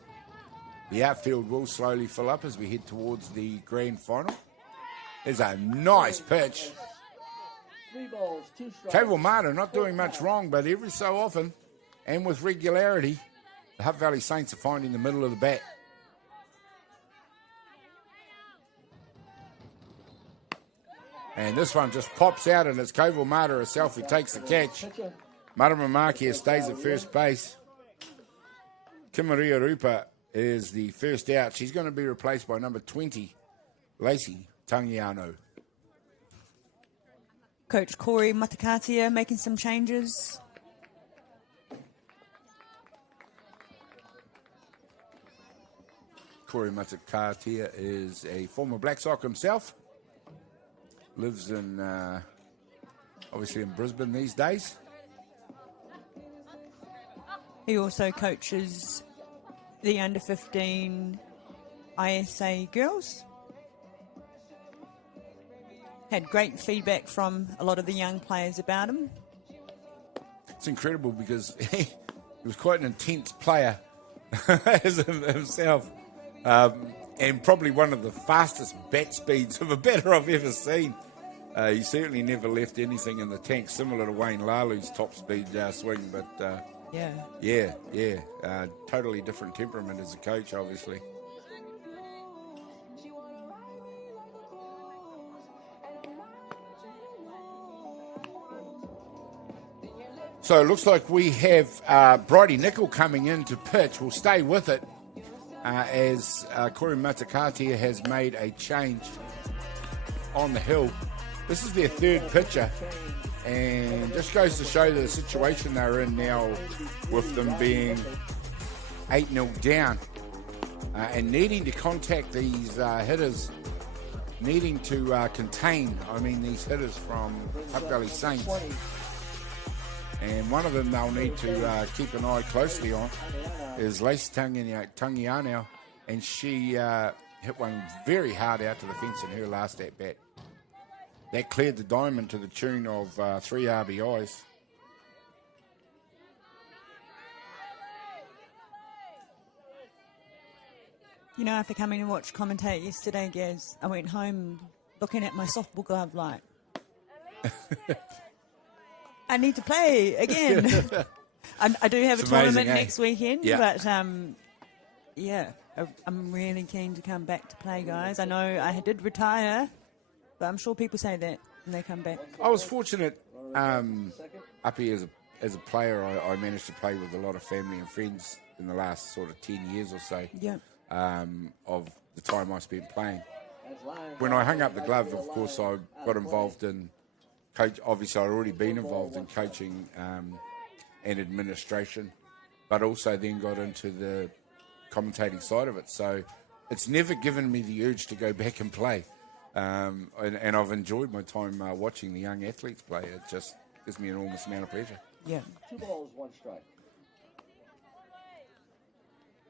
The outfield will slowly fill up as we head towards the grand final. There's a nice pitch. 3 balls, 2 strikes. Caval Marta not doing much wrong, but every so often and with regularity, the Hutt Valley Saints are finding the middle of the bat. And this one just pops out, and it's Caval Marta herself who takes the catch. Marama Makia stays at first base. Kim Maria Rupa is the first out. She's going to be replaced by number 20, Lacey Tangiano. Coach Corey Matakatia making some changes. Corey Matakatia is a former Black Sox himself. Lives in, obviously in Brisbane these days. He also coaches the under-15 ISA girls. Had great feedback from a lot of the young players about him. It's incredible because he was quite an intense player as himself. And probably one of the fastest bat speeds of a batter I've ever seen. He certainly never left anything in the tank, similar to Wayne Lalu's top speed swing. But totally different temperament as a coach, obviously. So it looks like we have Bridie Nickel coming in to pitch. We'll stay with it as Corey Matakatia has made a change on the hill. This is their third pitcher, and just goes to show the situation they're in now with them being 8-0 down and needing to contact these hitters, needing to contain, these hitters from Hutt Valley Saints. And one of them they'll need to keep an eye closely on is Lace Tangianau, and she hit one very hard out to the fence in her last at-bat. That cleared the diamond to the tune of 3 RBIs. You know, after coming to watch commentate yesterday, Gaz, I went home looking at my softball glove like, I need to play again. I do have It's a tournament amazing, next weekend, Yeah. but I'm really keen to come back to play, guys. I know I did retire, but I'm sure people say that when they come back. I was fortunate up here as a player. I managed to play with a lot of family and friends in the last sort of 10 years or so. Yeah. Of the time I spent playing. When I hung up the glove, of course, I got involved in coach. Obviously, I'd already been involved in coaching and administration, but also then got into the commentating side of it. So it's never given me the urge to go back and play. And I've enjoyed my time watching the young athletes play. It just gives me an enormous amount of pleasure. Yeah. 2 balls, 1 strike.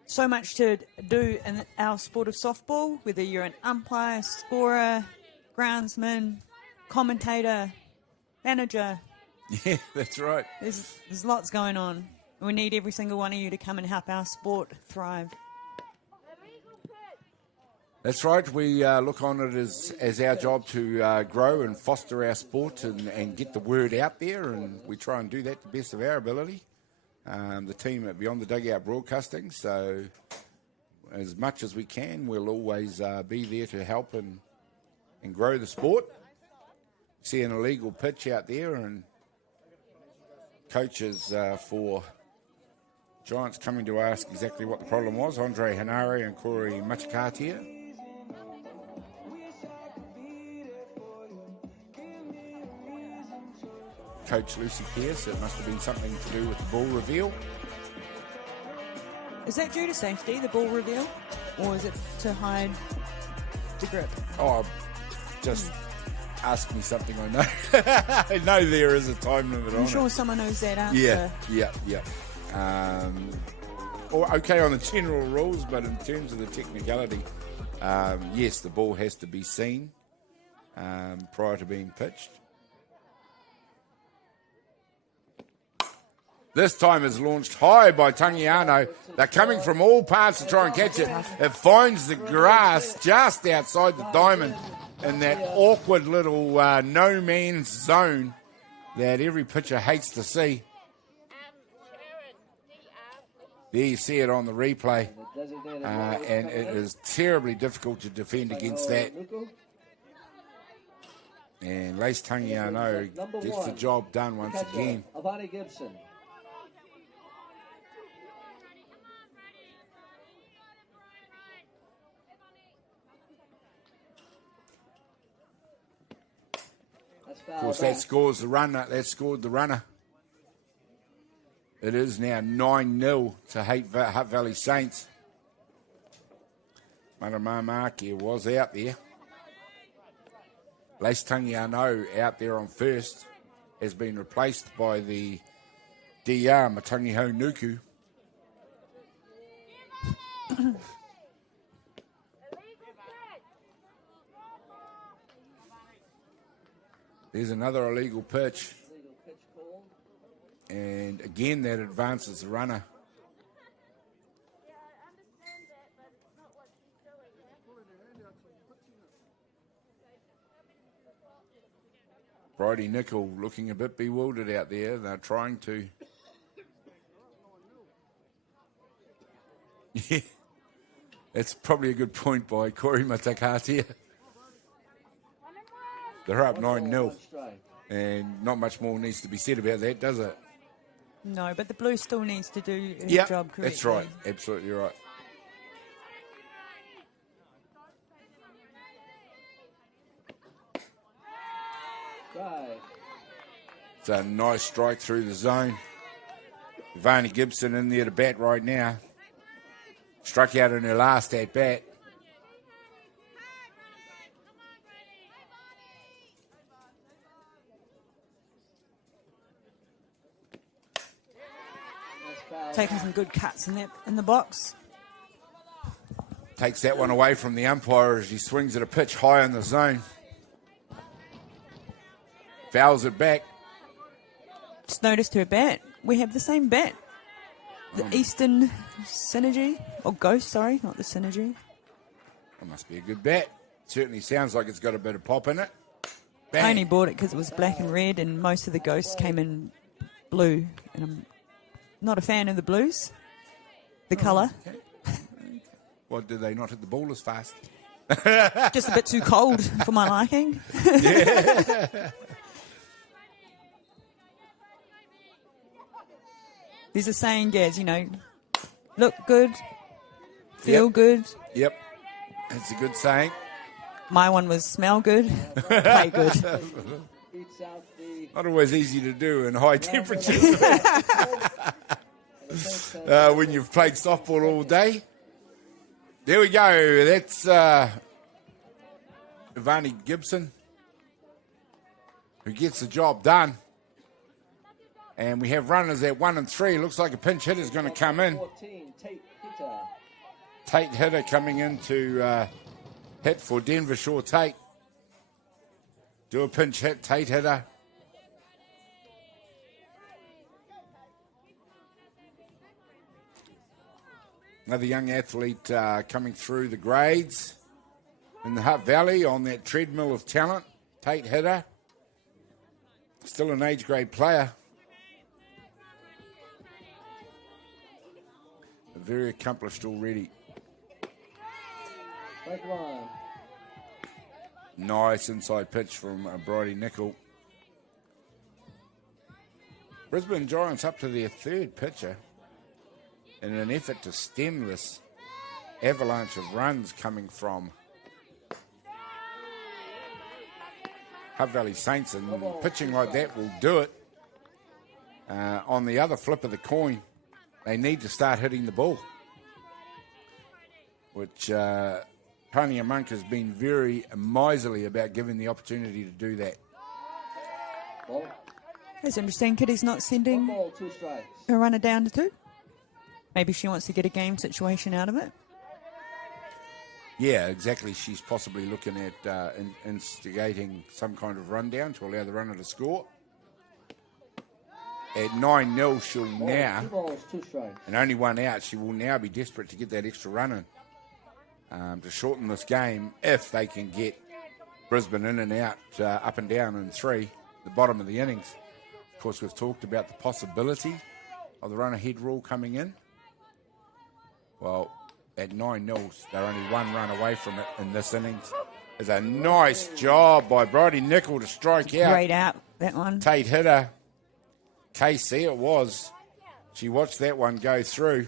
So much to do in our sport of softball, whether you're an umpire, scorer, groundsman, commentator, manager. Yeah, that's right. There's lots going on. We need every single one of you to come and help our sport thrive. That's right. We look on it as our job to grow and foster our sport and get the word out there, and we try and do that to the best of our ability. The team at Beyond the Dugout Broadcasting, so as much as we can, we'll always be there to help and grow the sport. See an illegal pitch out there, and coaches for Giants coming to ask exactly what the problem was. Andre Hanare and Corey Machikatia. Coach Lucy Pearce, it must have been something to do with the ball reveal. Is that due to safety, the ball reveal? Or is it to hide the grip? Oh, just ask me something I know. I know there is a time limit on I'm sure it. someone knows that answer. Yeah. Or okay on the general rules, but in terms of the technicality, yes, the ball has to be seen prior to being pitched. This time is launched high by Tangiano. They're coming from all parts to try and catch it. It finds the grass just outside the diamond in that awkward little no man's zone that every pitcher hates to see. There you see it on the replay. And it is terribly difficult to defend against that. And Lace Tangiano gets the job done once again. Avani Gibson. Of course, that scores the runner. That scored the runner. It is now 9-0 to Hutt Valley Saints. Maramamaki was out there. Lace Tangiano out there on first has been replaced by the DR Matangiho Nuku. There's another illegal pitch. And again, that advances the runner. Bridie Nickel looking a bit bewildered out there. They're trying to... Yeah, that's probably a good point by Corey Matakatia. They're up 9-0. And not much more needs to be said about that, does it? No, but the blue still needs to do his Yep, job correctly. that's right. Absolutely right. It's a nice strike through the zone. Ivani Gibson in there to bat right now. Struck out in her last at bat. Taking some good cuts in the box. Takes that one away from the umpire as he swings at a pitch high in the zone. Fouls it back. Just noticed her bat. We have the same bat. The Eastern Synergy. Or Ghost, sorry, not the Synergy. That must be a good bat. Certainly sounds like it's got a bit of pop in it. Bang. I only bought it because it was black and red, and most of the Ghosts came in blue. And I'm not a fan of the blues. The colour. Okay. Why did they not hit the ball as fast? Just a bit too cold for my liking. Yeah. There's a saying, Gaz, look good, feel good. Yep. That's a good saying. My one was smell good, play good. Not always easy to do in high temperatures. When you've played softball all day. There we go. That's Ivani Gibson, who gets the job done. And we have runners at 1 and 3. Looks like a pinch hitter is going to come in. Tate Hitter coming in to hit for Denver Shore Tate. Do a pinch hit, Tate Hitter. Another young athlete coming through the grades in the Hutt Valley on that treadmill of talent. Tate Hitter. Still an age grade player. Very accomplished already. Nice inside pitch from Bridie Nickel. Brisbane Giants up to their third pitcher in an effort to stem this avalanche of runs coming from Hutt Valley Saints, and pitching like that will do it. On the other flip of the coin, they need to start hitting the ball, which Pania Monk has been very miserly about giving the opportunity to do that. That's interesting. Kitty's not sending a runner down to 2. Maybe she wants to get a game situation out of it. Yeah, exactly. She's possibly looking at instigating some kind of rundown to allow the runner to score. At 9-0, she'll now, and only 1 out, she will now be desperate to get that extra run in to shorten this game if they can get Brisbane in and out, up and down in 3, the bottom of the innings. Of course, we've talked about the possibility of the run-ahead rule coming in. Well, at 9-0, they're only 1 run away from it in this innings. It's a nice job by Bridie Nickel to strike out. Great out, that one. Tate Hitter. KC it was. She watched that one go through.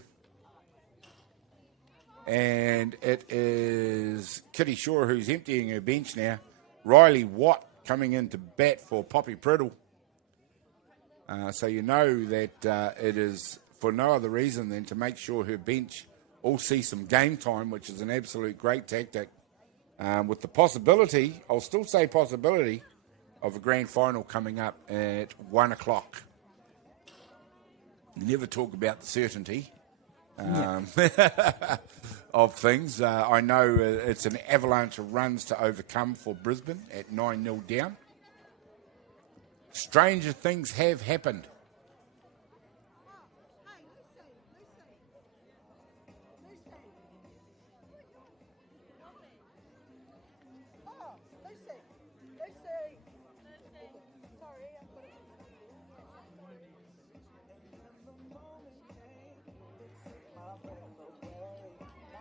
And it is Kitty Shaw who's emptying her bench now. Riley Watt coming in to bat for Poppy Priddle. So you know that it is for no other reason than to make sure her bench all see some game time, which is an absolute great tactic. With the possibility, I'll still say possibility, of a grand final coming up at 1 o'clock. Never talk about the certainty of things. I know it's an avalanche of runs to overcome for Brisbane at 9-0 down. Stranger things have happened.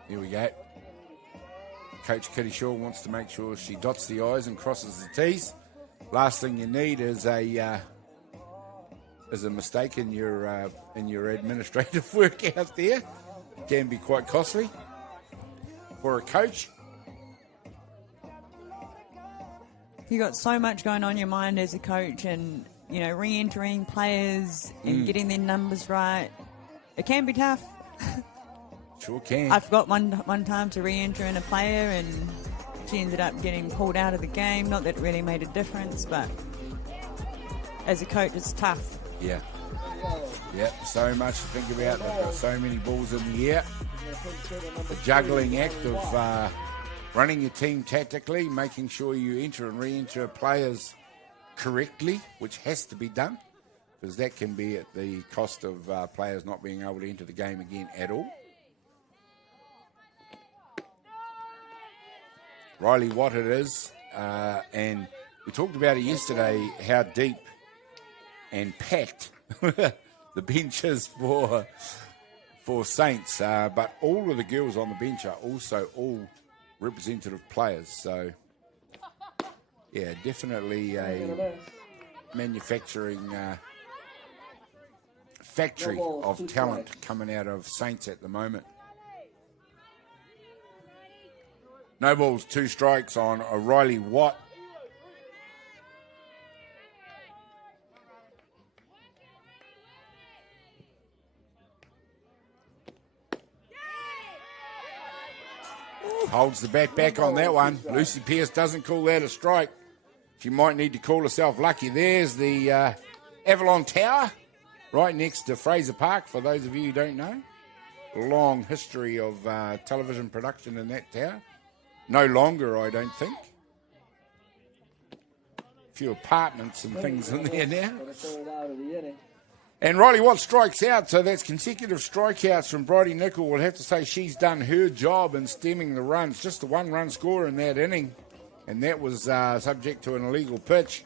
Here we go. Coach Kitty Shaw wants to make sure she dots the I's and crosses the T's. Last thing you need is a mistake in your administrative work out there. It can be quite costly for a coach. You got so much going on in your mind as a coach, and re-entering players and getting their numbers right. It can be tough. Sure can. I forgot one time to re-enter in a player, and she ended up getting pulled out of the game. Not that it really made a difference, but as a coach, it's tough. Yeah. Yep, so much to think about. They've got so many balls in the air. The juggling act of running your team tactically, making sure you enter and re-enter players correctly, which has to be done, because that can be at the cost of players not being able to enter the game again at all. Riley Watt it is, and we talked about it yesterday, how deep and packed the bench is for Saints, but all of the girls on the bench are also all representative players, so yeah, definitely a manufacturing factory of talent coming out of Saints at the moment. No balls, 2 strikes on Riley Watt. Holds the bat back on that one. Lucy Pearce doesn't call that a strike. She might need to call herself lucky. There's the Avalon Tower right next to Fraser Park, for those of you who don't know. Long history of television production in that tower. No longer, I don't think. A few apartments and things in there now. And Riley Watt strikes out, so that's consecutive strikeouts from Bridie Nicol. We'll have to say she's done her job in stemming the runs. Just a 1-run score in that inning, and that was subject to an illegal pitch.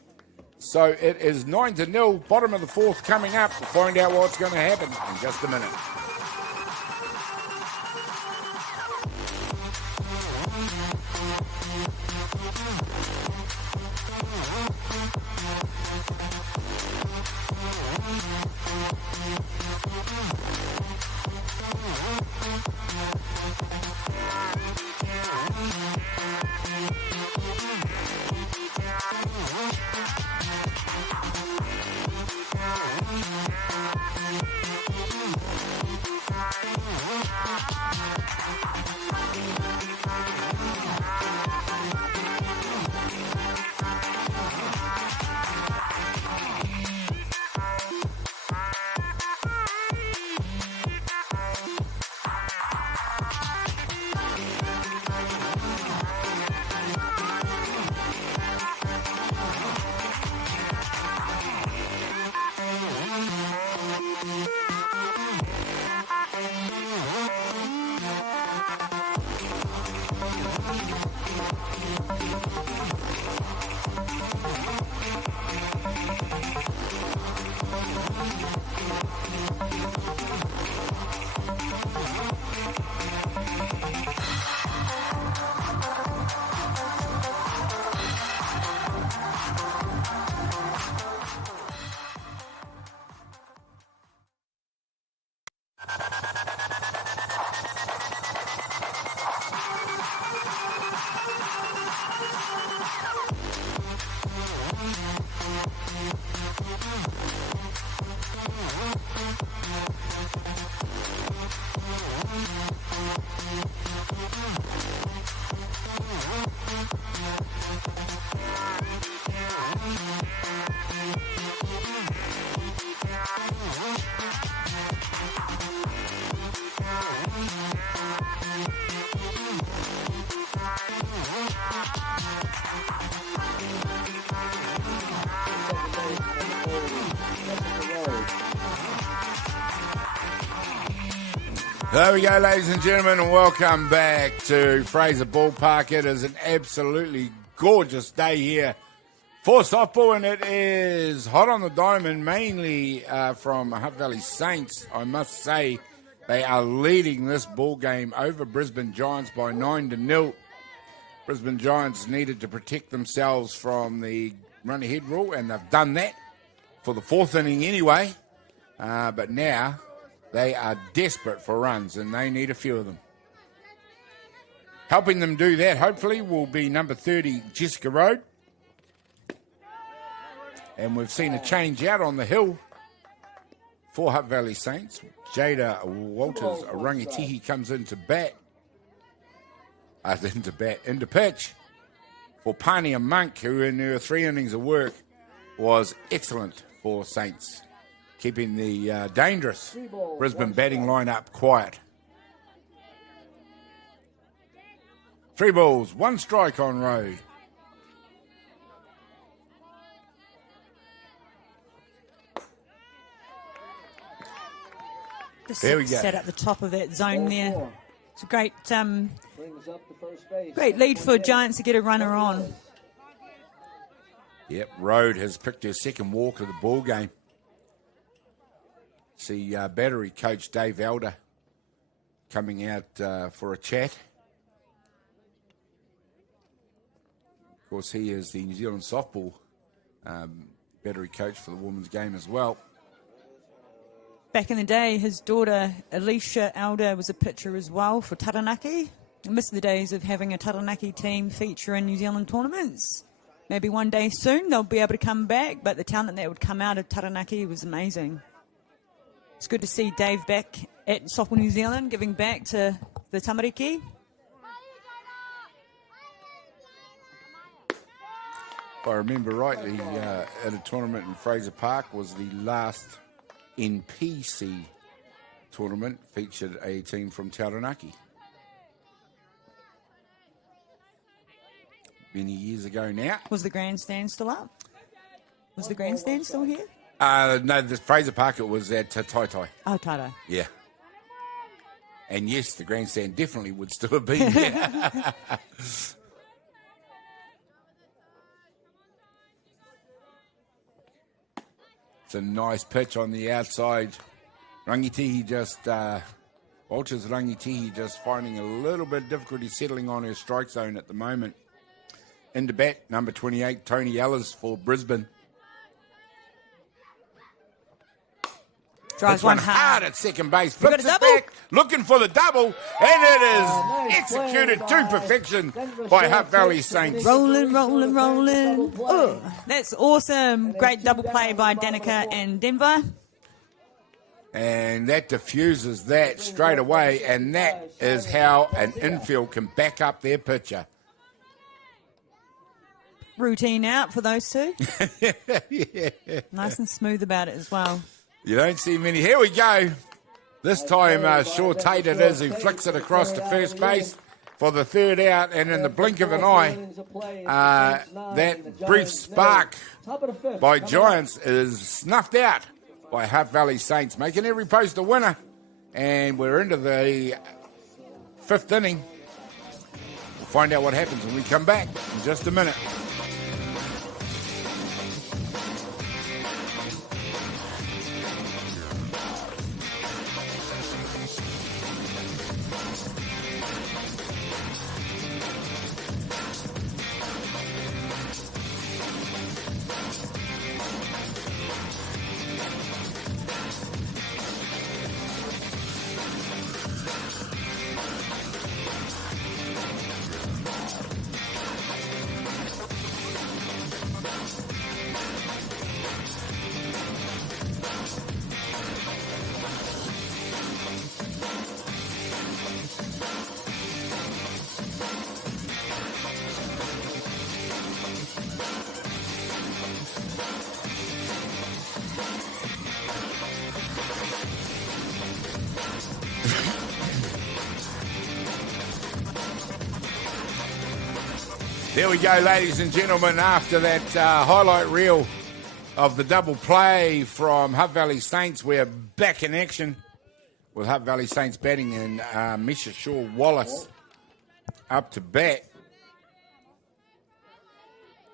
So it is 9-0, bottom of the 4th coming up. We'll find out what's going to happen in just a minute. There we go, ladies and gentlemen, and welcome back to Fraser Ballpark. It is an absolutely gorgeous day here for softball, and it is hot on the diamond, mainly from Hutt Valley Saints. I must say they are leading this ball game over Brisbane Giants by 9-0. Brisbane Giants needed to protect themselves from the run-ahead rule, and they've done that for the 4th inning anyway. But now they are desperate for runs, and they need a few of them. Helping them do that, hopefully, will be number 30, Jessica Road. And we've seen a change out on the hill for Hutt Valley Saints. Jada Walters Rangitihi comes into pitch for Pania Monk, who in her 3 innings of work was excellent for Saints. keeping the dangerous 3 balls, Brisbane 1 batting strike. lineup quiet. 3 balls, 1 strike on road. Just There we go. sat at the top of that zone Ball there. 4. It's a great, Brings up the first base. great lead for 28. Giants to get a runner on. Yep, Road has picked her second walk of the ball game. See battery coach Dave Elder coming out for a chat. Of course, he is the New Zealand softball battery coach for the women's game as well. Back in the day, his daughter Alicia Elder was a pitcher as well for Taranaki. I miss the days of having a Taranaki team feature in New Zealand tournaments. Maybe one day soon they'll be able to come back, but the talent that would come out of Taranaki was amazing. It's good to see Dave back at Softball New Zealand, giving back to the tamariki. If I remember rightly, at a tournament in Fraser Park was the last NPC tournament, featured a team from Taranaki. Many years ago now. Was the grandstand still up? Was the grandstand still here? No, the Fraser Park, it was at Tai. Oh, Tara. Yeah. And yes, the grandstand definitely would still have been there. It's a nice pitch on the outside. Rangitihi just, Walters Rangitihi just finding a little bit of difficulty settling on her strike zone at the moment. Into bat, number 28, Tony Ellis for Brisbane. Drives This one one hard hard. at second base. got Flips a it double? back, looking for the double, and it is nice executed play to by perfection Denver by Short Hutt Valley Takes the Saints. Rolling, rolling, rolling. Double play. Oh, that's awesome. Great double play by Danica and Denver. And that diffuses that straight away, and that is how an infield can back up their pitcher. Routine out for those two. Nice and smooth about it as well. You don't see many. Here we go. This time, Shaw Tate it is who flicks it across to first base for the third out, and in the blink of an eye, that brief spark by Giants is snuffed out by Hutt Valley Saints, making every post a winner. And we're into the 5th inning. We'll find out what happens when we come back in just a minute. There we go, ladies and gentlemen, after that highlight reel of the double play from Hutt Valley Saints, we're back in action with Hutt Valley Saints batting and Misha Shaw-Wallace up to bat.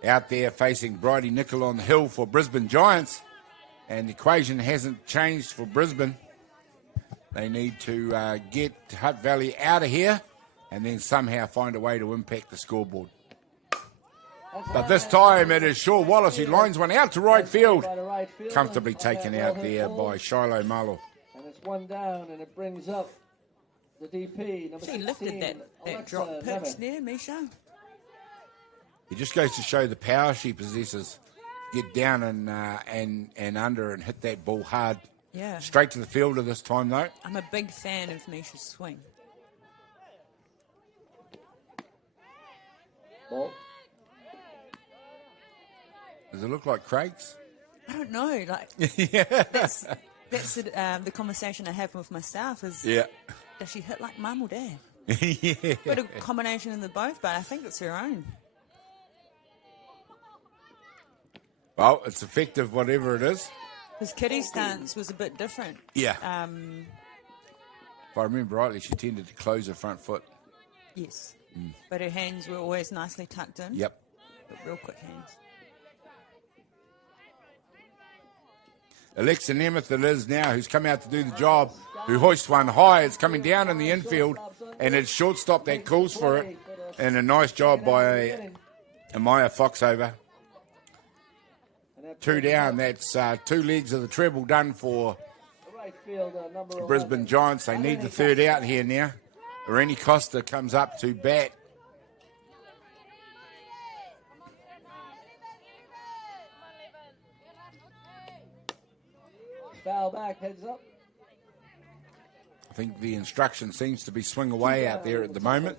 Out there facing Bridie Nicol on the hill for Brisbane Giants, and the equation hasn't changed for Brisbane. They need to get Hutt Valley out of here and then somehow find a way to impact the scoreboard. But this time it is Shaw-Wallace who lines one out to right field. Comfortably taken out there by Shiloh Malo. And it's one down, and it brings up the DP, number She 16, lifted that Alexa drop pitch Nemeth. there, Misha. It just goes to show the power she possesses. Get down and under and hit that ball hard. Yeah. Straight to the fielder this time, though. I'm a big fan of Misha's swing. Ball. Does it look like Craig's? I don't know. Like, that's the conversation I have with my staff is, does she hit like mum or dad? Bit of combination in the both, but I think it's her own. Well, it's effective, whatever it is. His Kitty's stance was a bit different. Yeah. If I remember rightly, she tended to close her front foot. Yes. But her hands were always nicely tucked in. Yep. But real quick hands. Alexa Nemeth it is now, who's come out to do the job, who hoists one high. It's coming down in the infield, and it's shortstop that calls for it. And a nice job by Amaya Foxover. 2 down. That's 2 legs of the treble done for Brisbane Giants. They need the third out here now. Irene Costa comes up to bat. Foul back, heads up. I think the instruction seems to be swing away out there at the moment.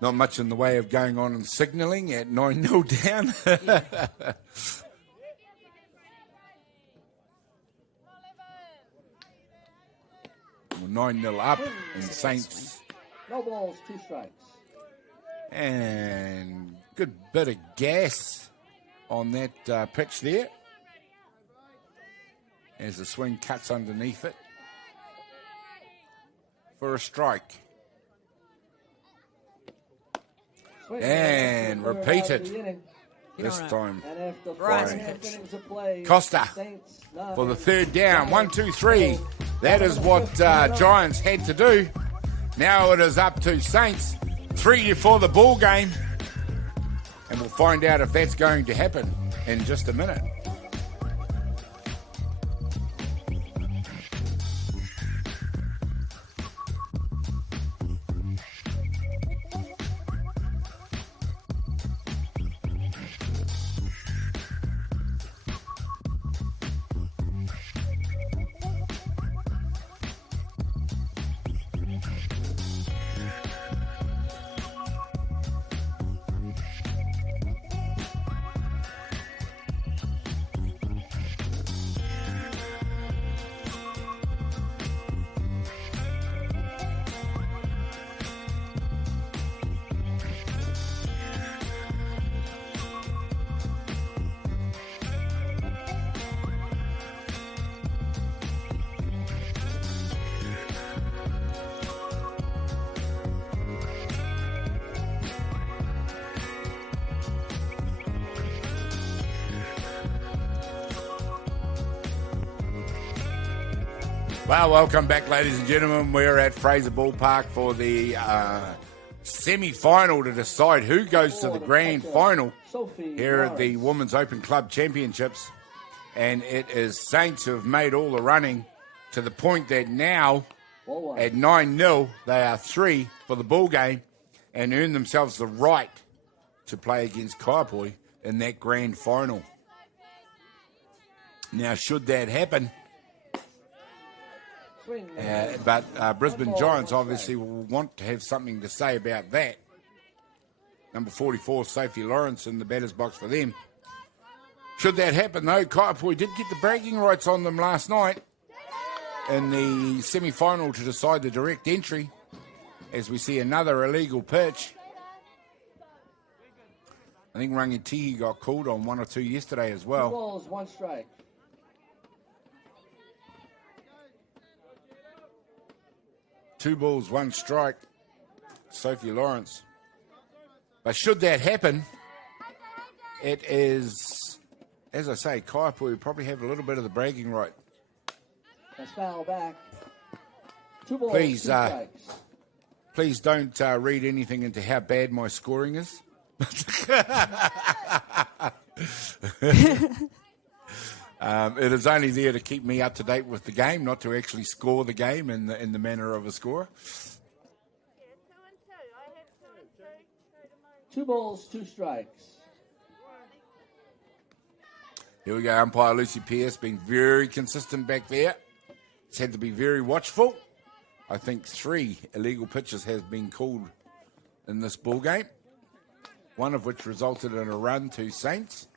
Not much in the way of going on and signalling at 9-0 down. 9-0 up, and Saints. No balls, 2 strikes. And good bit of gas on that pitch there. As the swing cuts underneath it for a strike. And repeat it this time. Costa for the third down. 1, 2, 3. That is what Giants had to do. Now it is up to Saints. 3 for the ball game. And we'll find out if that's going to happen in just a minute. Well, welcome back, ladies and gentlemen. We're at Fraser Ballpark for the semi-final to decide who goes to the grand final here at the Women's Open Club Championships. And it is Saints who have made all the running to the point that now, at 9-0, they are 3 for the ball game and earn themselves the right to play against Kaiapoi in that grand final. Now, should that happen... but Brisbane Giants obviously will want to have something to say about that. Number 44, Sophie Lawrence in the batter's box for them. Should that happen, though, Kaiapoi did get the bragging rights on them last night in the semi-final to decide the direct entry, as we see another illegal pitch. I think Rangatihi got called on 1 or 2 yesterday as well. 2 balls, 1 strike. 2 balls, 1 strike, Sophie Lawrence. But should that happen, it is, as I say, Kaiapoi will probably have a little bit of the bragging right. That's foul back. 2 balls, Please, 2 strikes. Please don't read anything into how bad my scoring is. It is only there to keep me up to date with the game, not to actually score the game in the manner of a scorer. 2 balls, 2 strikes. Here we go, umpire Lucy Pearce being very consistent back there. It's had to be very watchful. I think 3 illegal pitches has been called in this ball game. one of which resulted in a run to Saints.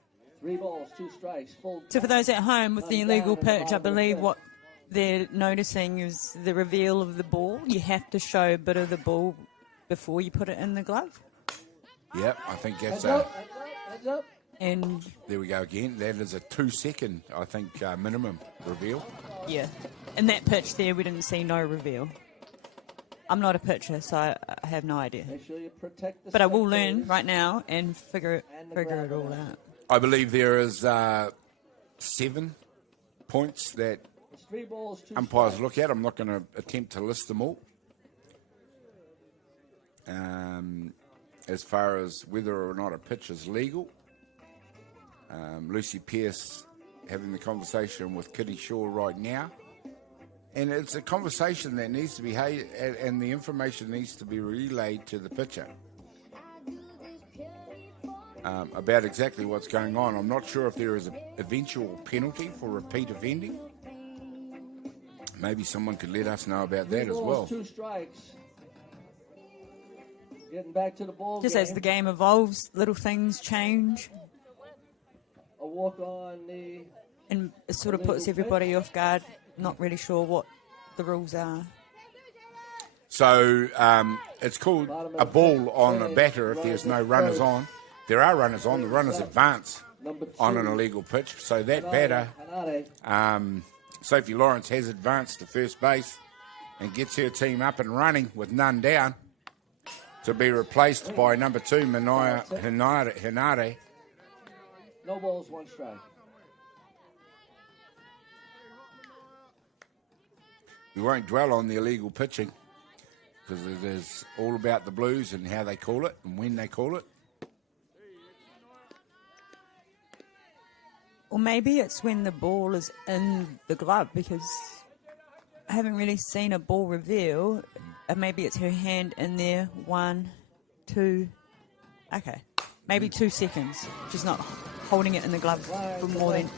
3 balls, 2 strikes. Full So for those at home with the illegal pitch, I believe what they're noticing is the reveal of the ball. You have to show a bit of the ball before you put it in the glove. Yep, I think that's Heads up, heads up. And there we go again. That is a 2-second, I think, minimum reveal. yeah, in that pitch there, we didn't see no reveal. I'm not a pitcher, so I have no idea. Make sure you protect the But I will spectators. learn right now and figure it all out. I believe there is 7 points that It's 3 balls, 2 umpires strikes. look at. I'm not going to attempt to list them all. As far as whether or not a pitch is legal, Lucy Pearce having the conversation with Kitty Shaw right now. And it's a conversation that needs to be had, and the information needs to be relayed to the pitcher about exactly what's going on. I'm not sure if there is an eventual penalty for repeat offending. Maybe someone could let us know about that as 3 balls, well. 2 strikes. Getting back to the ball Just game. as the game evolves, little things change, A walk on the and it sort of puts everybody off guard, not really sure what the rules are. So it's called a ball on a batter if there's no runners on. There are runners on. The runners advance number 2. on an illegal pitch. So that batter, Hanade. Sophie Lawrence, has advanced to first base and gets her team up and running with none down to be replaced by number 2, Manoia Hinare. No balls, 1 strike. We won't dwell on the illegal pitching because it is all about the Blues and how they call it and when they call it. Or maybe it's when the ball is in the glove, because I haven't really seen a ball reveal. Maybe it's her hand in there. 1, 2. Okay. Maybe 2 seconds. She's not holding it in the glove for more than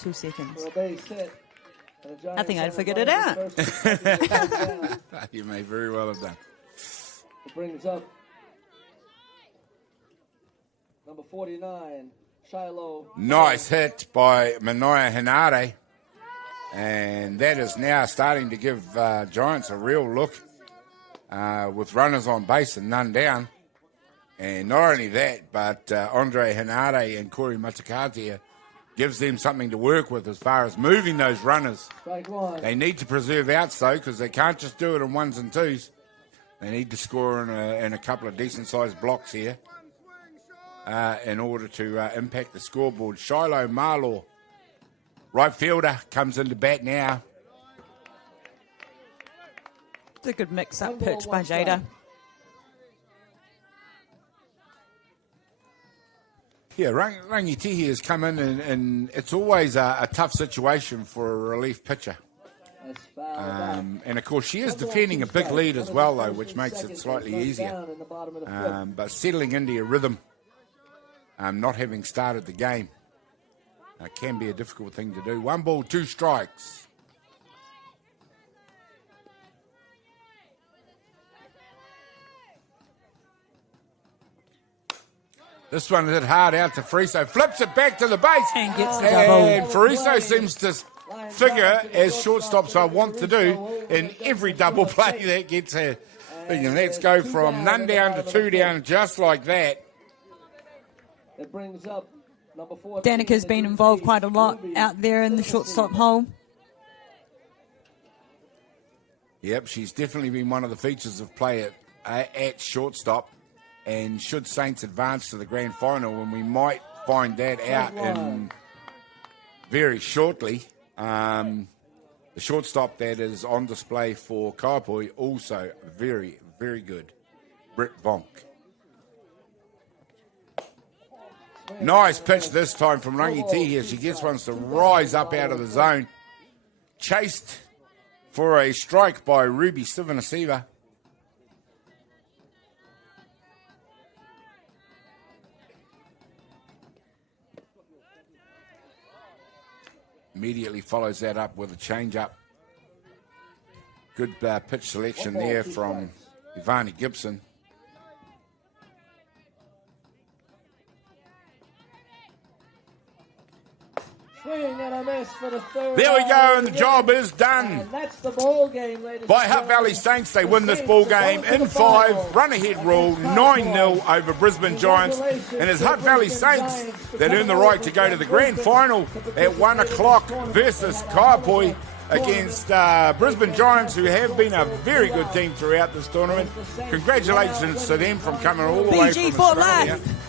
2 seconds. For a base hit. And the Giants I think I'd have figured a it out. first. You may very well have done. It brings up number 49, Shiloh. Nice hit by Manoia Hinare. And that is now starting to give Giants a real look with runners on base and none down. And not only that, but Andre Hinare and Corey Matakatia gives them something to work with as far as moving those runners. Strike 1. They need to preserve outs, though, because they can't just do it in 1s and 2s. They need to score in a couple of decent-sized blocks here in order to impact the scoreboard. Shiloh Marlaw, right fielder, comes into bat now. It's a good mix-up 1 ball, pitch by 1 strike. Jada. Yeah, Rangitihi has come in, and it's always a tough situation for a relief pitcher. That's foul back. And, of course, she is 1 ball, defending 2 a big strikes. lead as One well, of the though, first which and makes it second slightly runs easier. down in the bottom of the fifth. But settling into your rhythm, not having started the game, can be a difficult thing to do. 1 ball, 2 strikes. This one hit hard out to Fraser, flips it back to the base. And gets the And double. Fraser seems to figure, as shortstops I want to do, in every double play that gets her. And let's go from none down to 2 down just like that. It brings up number 14. Danica's been involved quite a lot out there in the shortstop hole. Yep, she's definitely been one of the features of play at shortstop. And should Saints advance to the grand final, and we might find that out in very shortly, the shortstop that is on display for Kaipoi, also very, very good, Britt Vonk. Nice pitch this time from Rangiti here. She gets one to rise up out of the zone. Chased for a strike by Ruby Sivanasiva. Immediately follows that up with a change-up. Good pitch selection there from Ivani Gibson. a miss for the third. There we go, and the again. job is done. And that's the ball game, ladies By and Hutt Valley gentlemen. Saints, they win this ball game in 5, run-ahead rule, 9-0 over Brisbane Giants. And it's Hutt Valley Saints that earn the right to go to the grand final at 1 o'clock versus Kaiapoi against Brisbane Giants, who have been a very good team throughout this tournament. Congratulations to them from coming all the way BG from for Australia. life.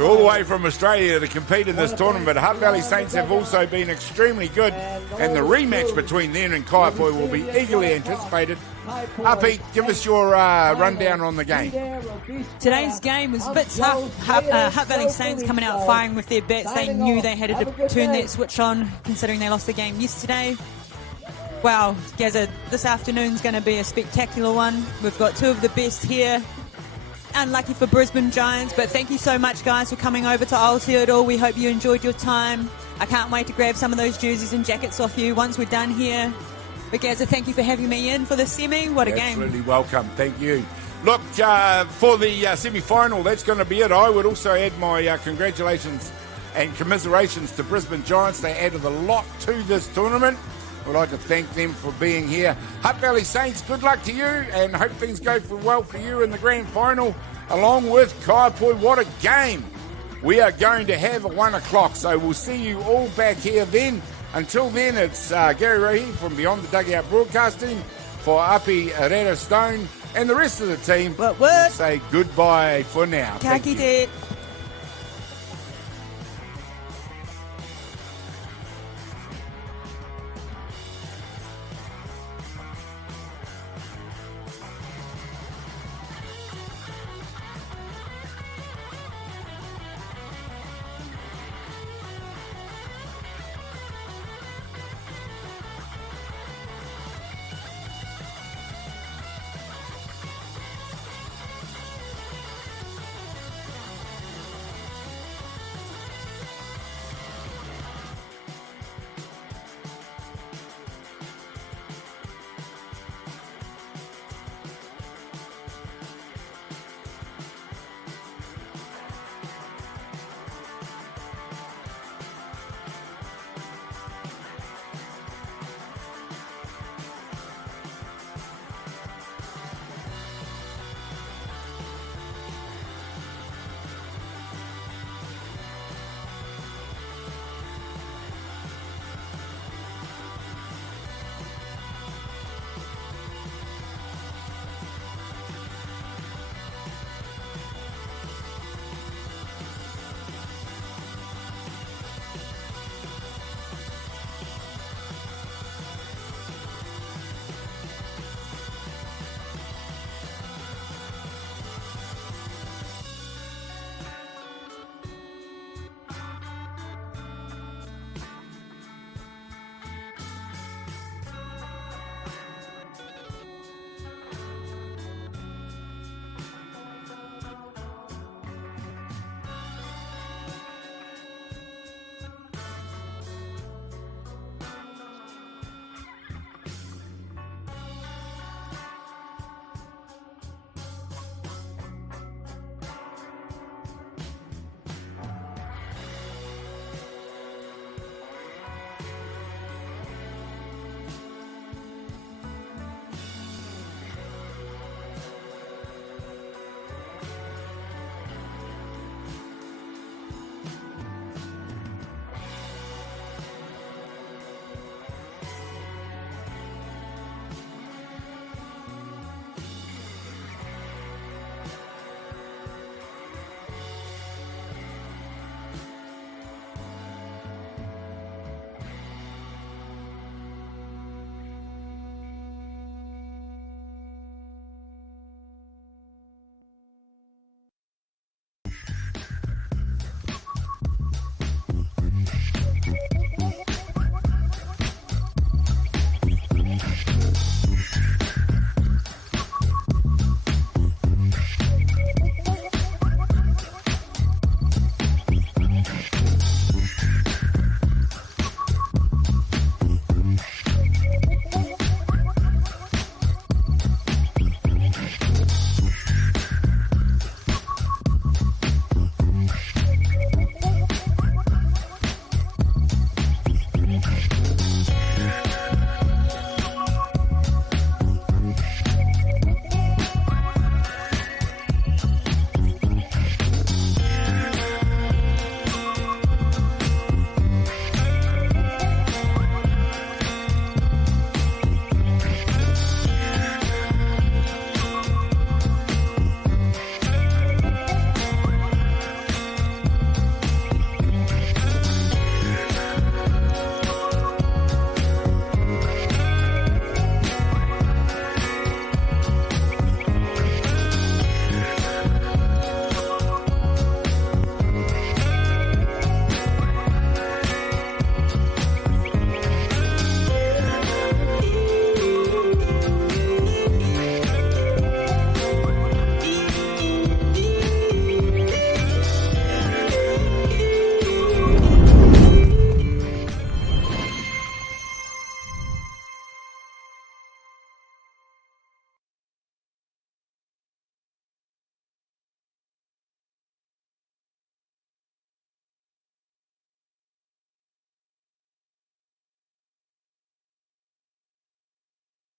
All the way from Australia to compete in this tournament. But Hutt Valley Saints have also been extremely good, and the rematch between them and Kaiapoi will be eagerly anticipated. Pete, give us your rundown on the game. Today's game was a bit tough. Hutt Valley Saints coming out firing with their bats. They knew they had to turn that switch on, considering they lost the game yesterday. Wow, Gazza, this afternoon's going to be a spectacular one. We've got two of the best here. Unlucky for Brisbane Giants, but thank you so much, guys, for coming over to Aotearoa. We hope you enjoyed your time. I can't wait to grab some of those jerseys and jackets off you once we're done here. But Gazza, thank you for having me in for the semi. What a game. Absolutely welcome. Thank you. Look, for the semi-final, that's going to be it. I would also add my congratulations and commiserations to Brisbane Giants. They added a lot to this tournament. I'd like to thank them for being here. Hutt Valley Saints, good luck to you, and hope things go well for you in the grand final, along with Kaiapoi. What a game we are going to have at 1 o'clock. So we'll see you all back here then. Until then, it's Gary Rohi from Beyond the Dugout Broadcasting for Api Herrera Stone and the rest of the team. What? Say goodbye for now. Ka Thank you. kite.